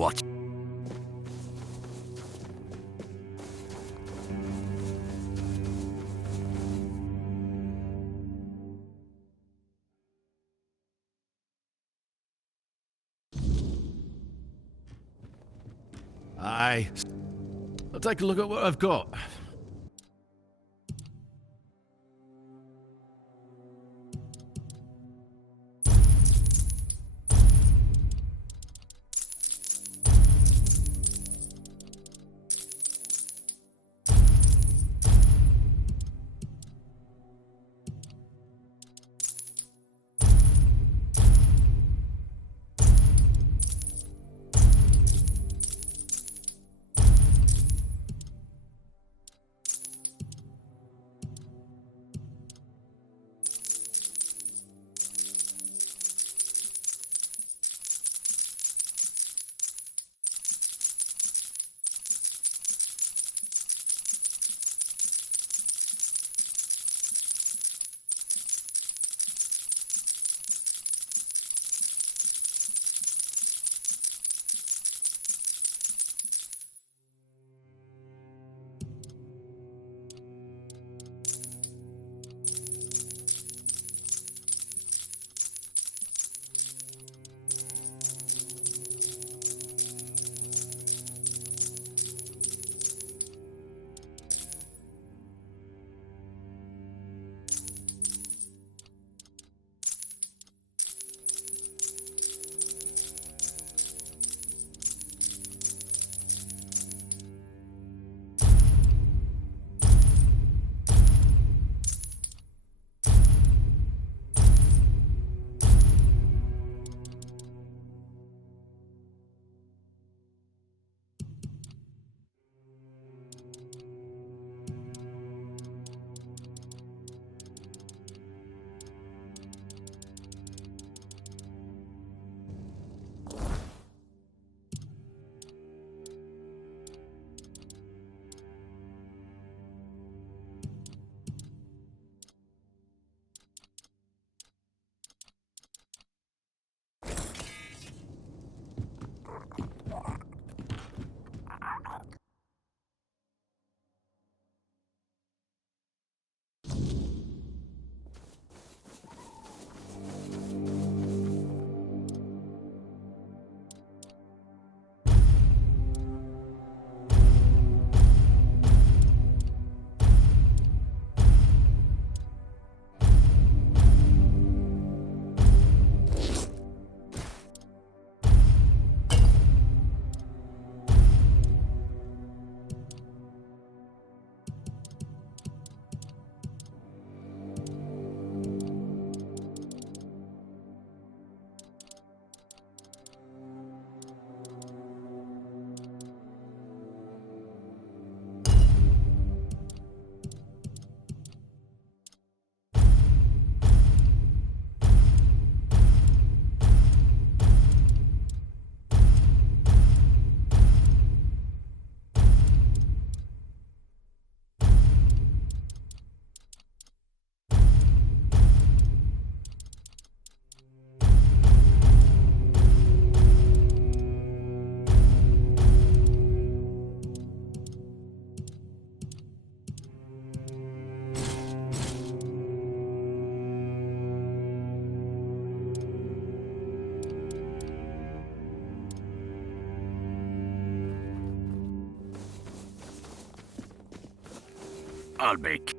What? Aye. I'll take a look at what I've got. I'll make.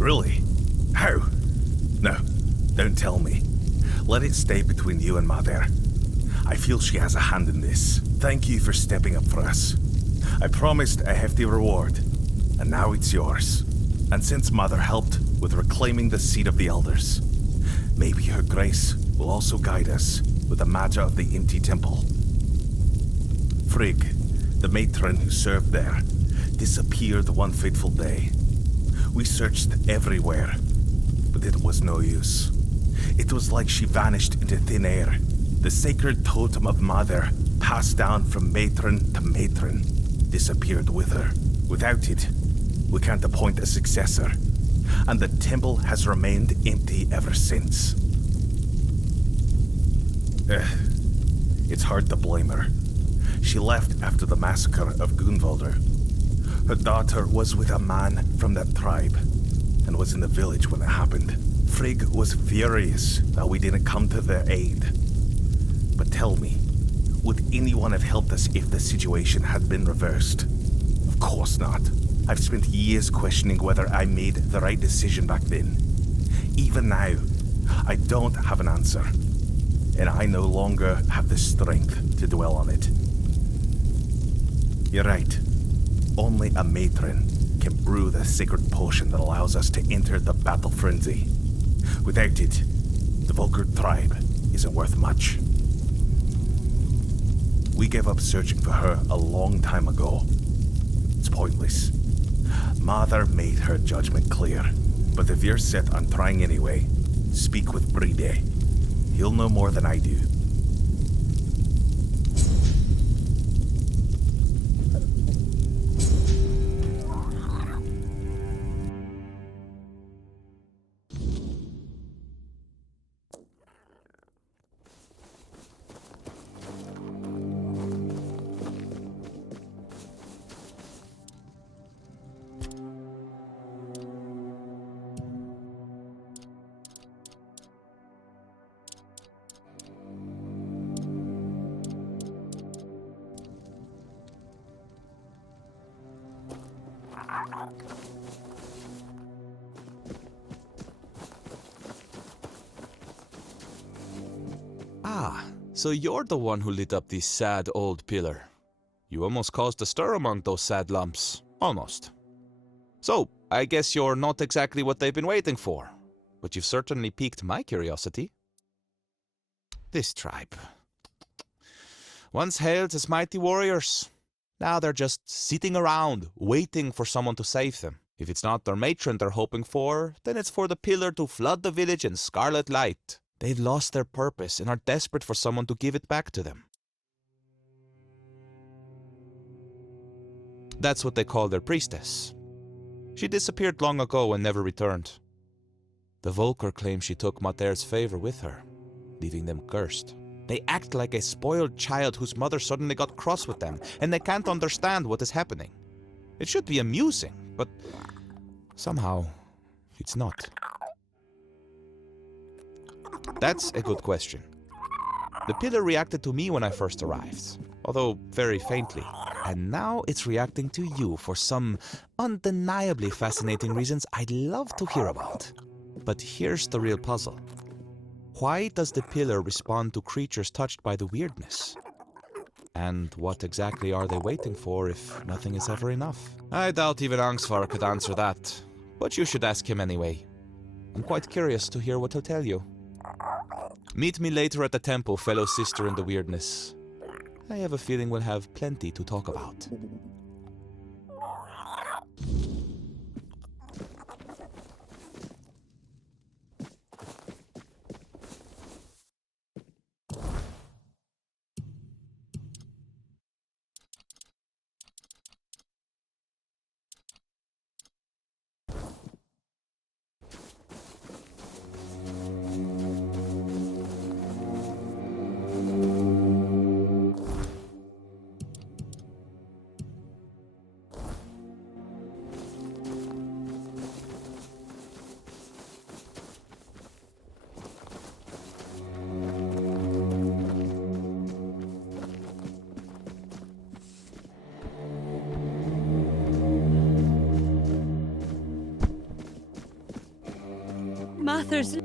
Really? How? No, don't tell me. Let it stay between you and Mother. I feel she has a hand in this. Thank you for stepping up for us. I promised a hefty reward, and now it's yours. And since Mother helped with reclaiming the seat of the Elders, maybe her grace will also guide us with the matter of the empty temple. Frigg, the matron who served there, disappeared one fateful day. We searched everywhere, but it was no use. It was like she vanished into thin air. The sacred totem of Mother, passed down from matron to matron, disappeared with her. Without it, we can't appoint a successor, and the temple has remained empty ever since. It's hard to blame her. She left after the massacre of Gunvalder. Her daughter was with a man from that tribe, and was in the village when it happened. Frigg was furious that we didn't come to their aid. But tell me, would anyone have helped us if the situation had been reversed? Of course not. I've spent years questioning whether I made the right decision back then. Even now, I don't have an answer, and I no longer have the strength to dwell on it. You're right. Only a matron can brew the sacred potion that allows us to enter the battle frenzy. Without it, the Volker tribe isn't worth much. We gave up searching for her a long time ago. It's pointless. Mother made her judgment clear, but if you're set on trying anyway, speak with Bride. He'll know more than I do. Ah, so you're the one who lit up the sad old pillar. You almost caused a stir among those sad lumps. Almost. So, I guess you're not exactly what they've been waiting for, but you've certainly piqued my curiosity. This tribe. Once hailed as mighty warriors. Now they're just sitting around, waiting for someone to save them. If it's not their matron they're hoping for, then it's for the pillar to flood the village in scarlet light. They've lost their purpose and are desperate for someone to give it back to them. That's what they call their priestess. She disappeared long ago and never returned. The Volker claim she took Mater's favor with her, leaving them cursed. They act like a spoiled child whose mother suddenly got cross with them, and they can't understand what is happening. It should be amusing, but somehow it's not. That's a good question. The pillar reacted to me when I first arrived, although very faintly. And now it's reacting to you for some undeniably fascinating reasons I'd love to hear about. But here's the real puzzle. Why does the pillar respond to creatures touched by the weirdness? And what exactly are they waiting for if nothing is ever enough? I doubt even Angsvar could answer that, but you should ask him anyway. I'm quite curious to hear what he'll tell you. Meet me later at the temple, fellow sister in the weirdness. I have a feeling we'll have plenty to talk about. Arthur's...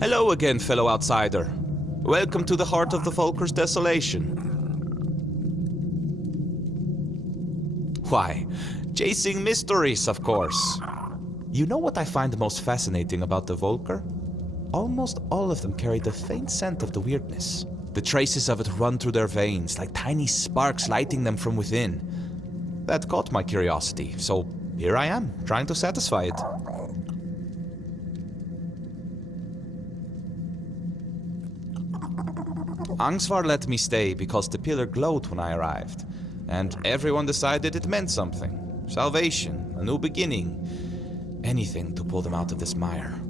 Hello again, fellow outsider. Welcome to the heart of the Volker's desolation. Why, chasing mysteries, of course. You know what I find most fascinating about the Volker? Almost all of them carry the faint scent of the weirdness. The traces of it run through their veins, like tiny sparks lighting them from within. That caught my curiosity, so here I am, trying to satisfy it. Angsvar let me stay because the pillar glowed when I arrived, and everyone decided it meant something. Salvation, a new beginning, anything to pull them out of this mire.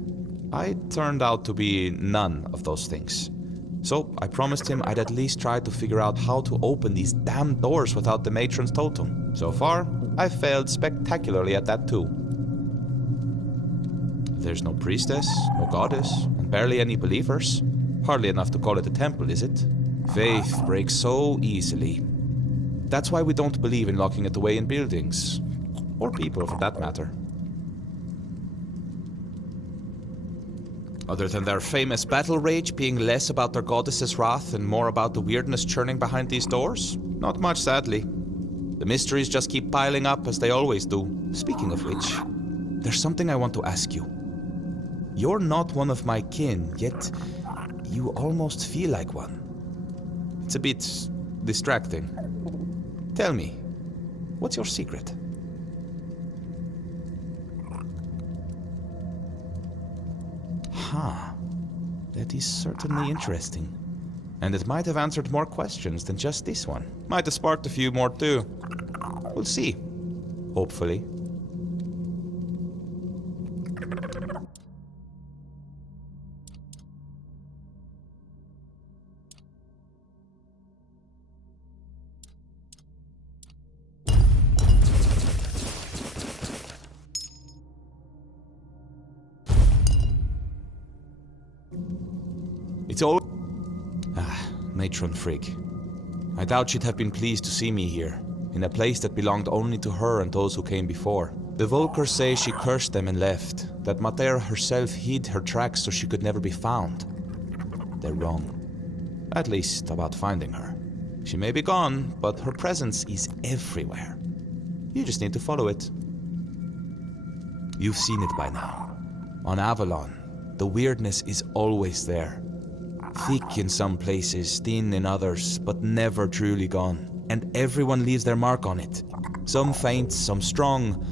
I turned out to be none of those things. So I promised him I'd at least try to figure out how to open these damn doors without the matron's totem. So far, I've failed spectacularly at that too. There's no priestess, no goddess, and barely any believers. Hardly enough to call it a temple, is it? Faith breaks so easily. That's why we don't believe in locking it away in buildings. Or people, for that matter. Other than their famous battle rage being less about their goddess's wrath and more about the weirdness churning behind these doors? Not much, sadly. The mysteries just keep piling up as they always do. Speaking of which, there's something I want to ask you. You're not one of my kin, yet you almost feel like one. It's a bit distracting. Tell me, what's your secret? Huh. That is certainly interesting. And it might have answered more questions than just this one. Might have sparked a few more too. We'll see. Hopefully. It's all... Matron Frigg. I doubt she'd have been pleased to see me here, in a place that belonged only to her and those who came before. The Volkers say she cursed them and left, that Mater herself hid her tracks so she could never be found. They're wrong. At least about finding her. She may be gone, but her presence is everywhere. You just need to follow it. You've seen it by now. On Avalon, the weirdness is always there. Thick in some places, thin in others, but never truly gone. And everyone leaves their mark on it. Some faint, some strong,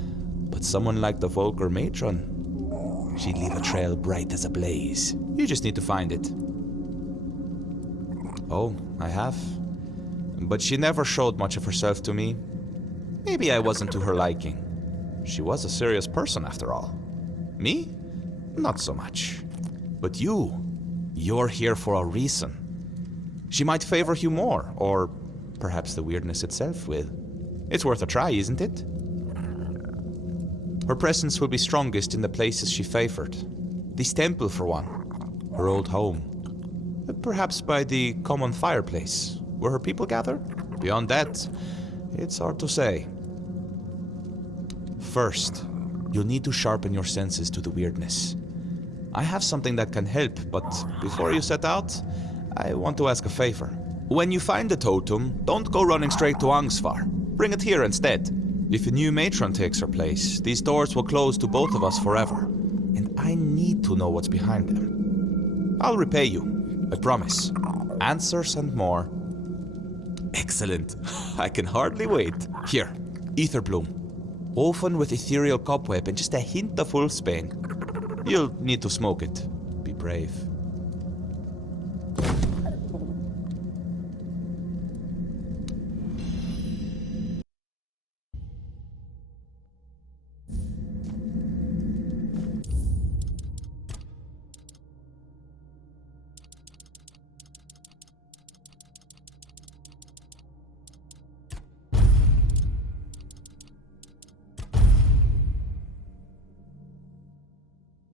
but someone like the Volker matron, she'd leave a trail bright as a blaze. You just need to find it. Oh, I have. But she never showed much of herself to me. Maybe I wasn't to her liking. She was a serious person after all. Me? Not so much. But you're here for a reason. She might favor you more, or perhaps the weirdness itself will. It's worth a try, isn't it? Her presence will be strongest in the places she favored. This temple, for one. Her old home. Perhaps by the common fireplace, where her people gather? Beyond that, it's hard to say. First, you'll need to sharpen your senses to the weirdness. I have something that can help, but before you set out, I want to ask a favor. When you find the totem, don't go running straight to Angsvar. Bring it here instead. If a new matron takes her place, these doors will close to both of us forever. And I need to know what's behind them. I'll repay you, I promise. Answers and more. Excellent. I can hardly wait. Here, ether bloom. Woven with ethereal cobweb and just a hint of wolfsbane. You'll need to smoke it. Be brave.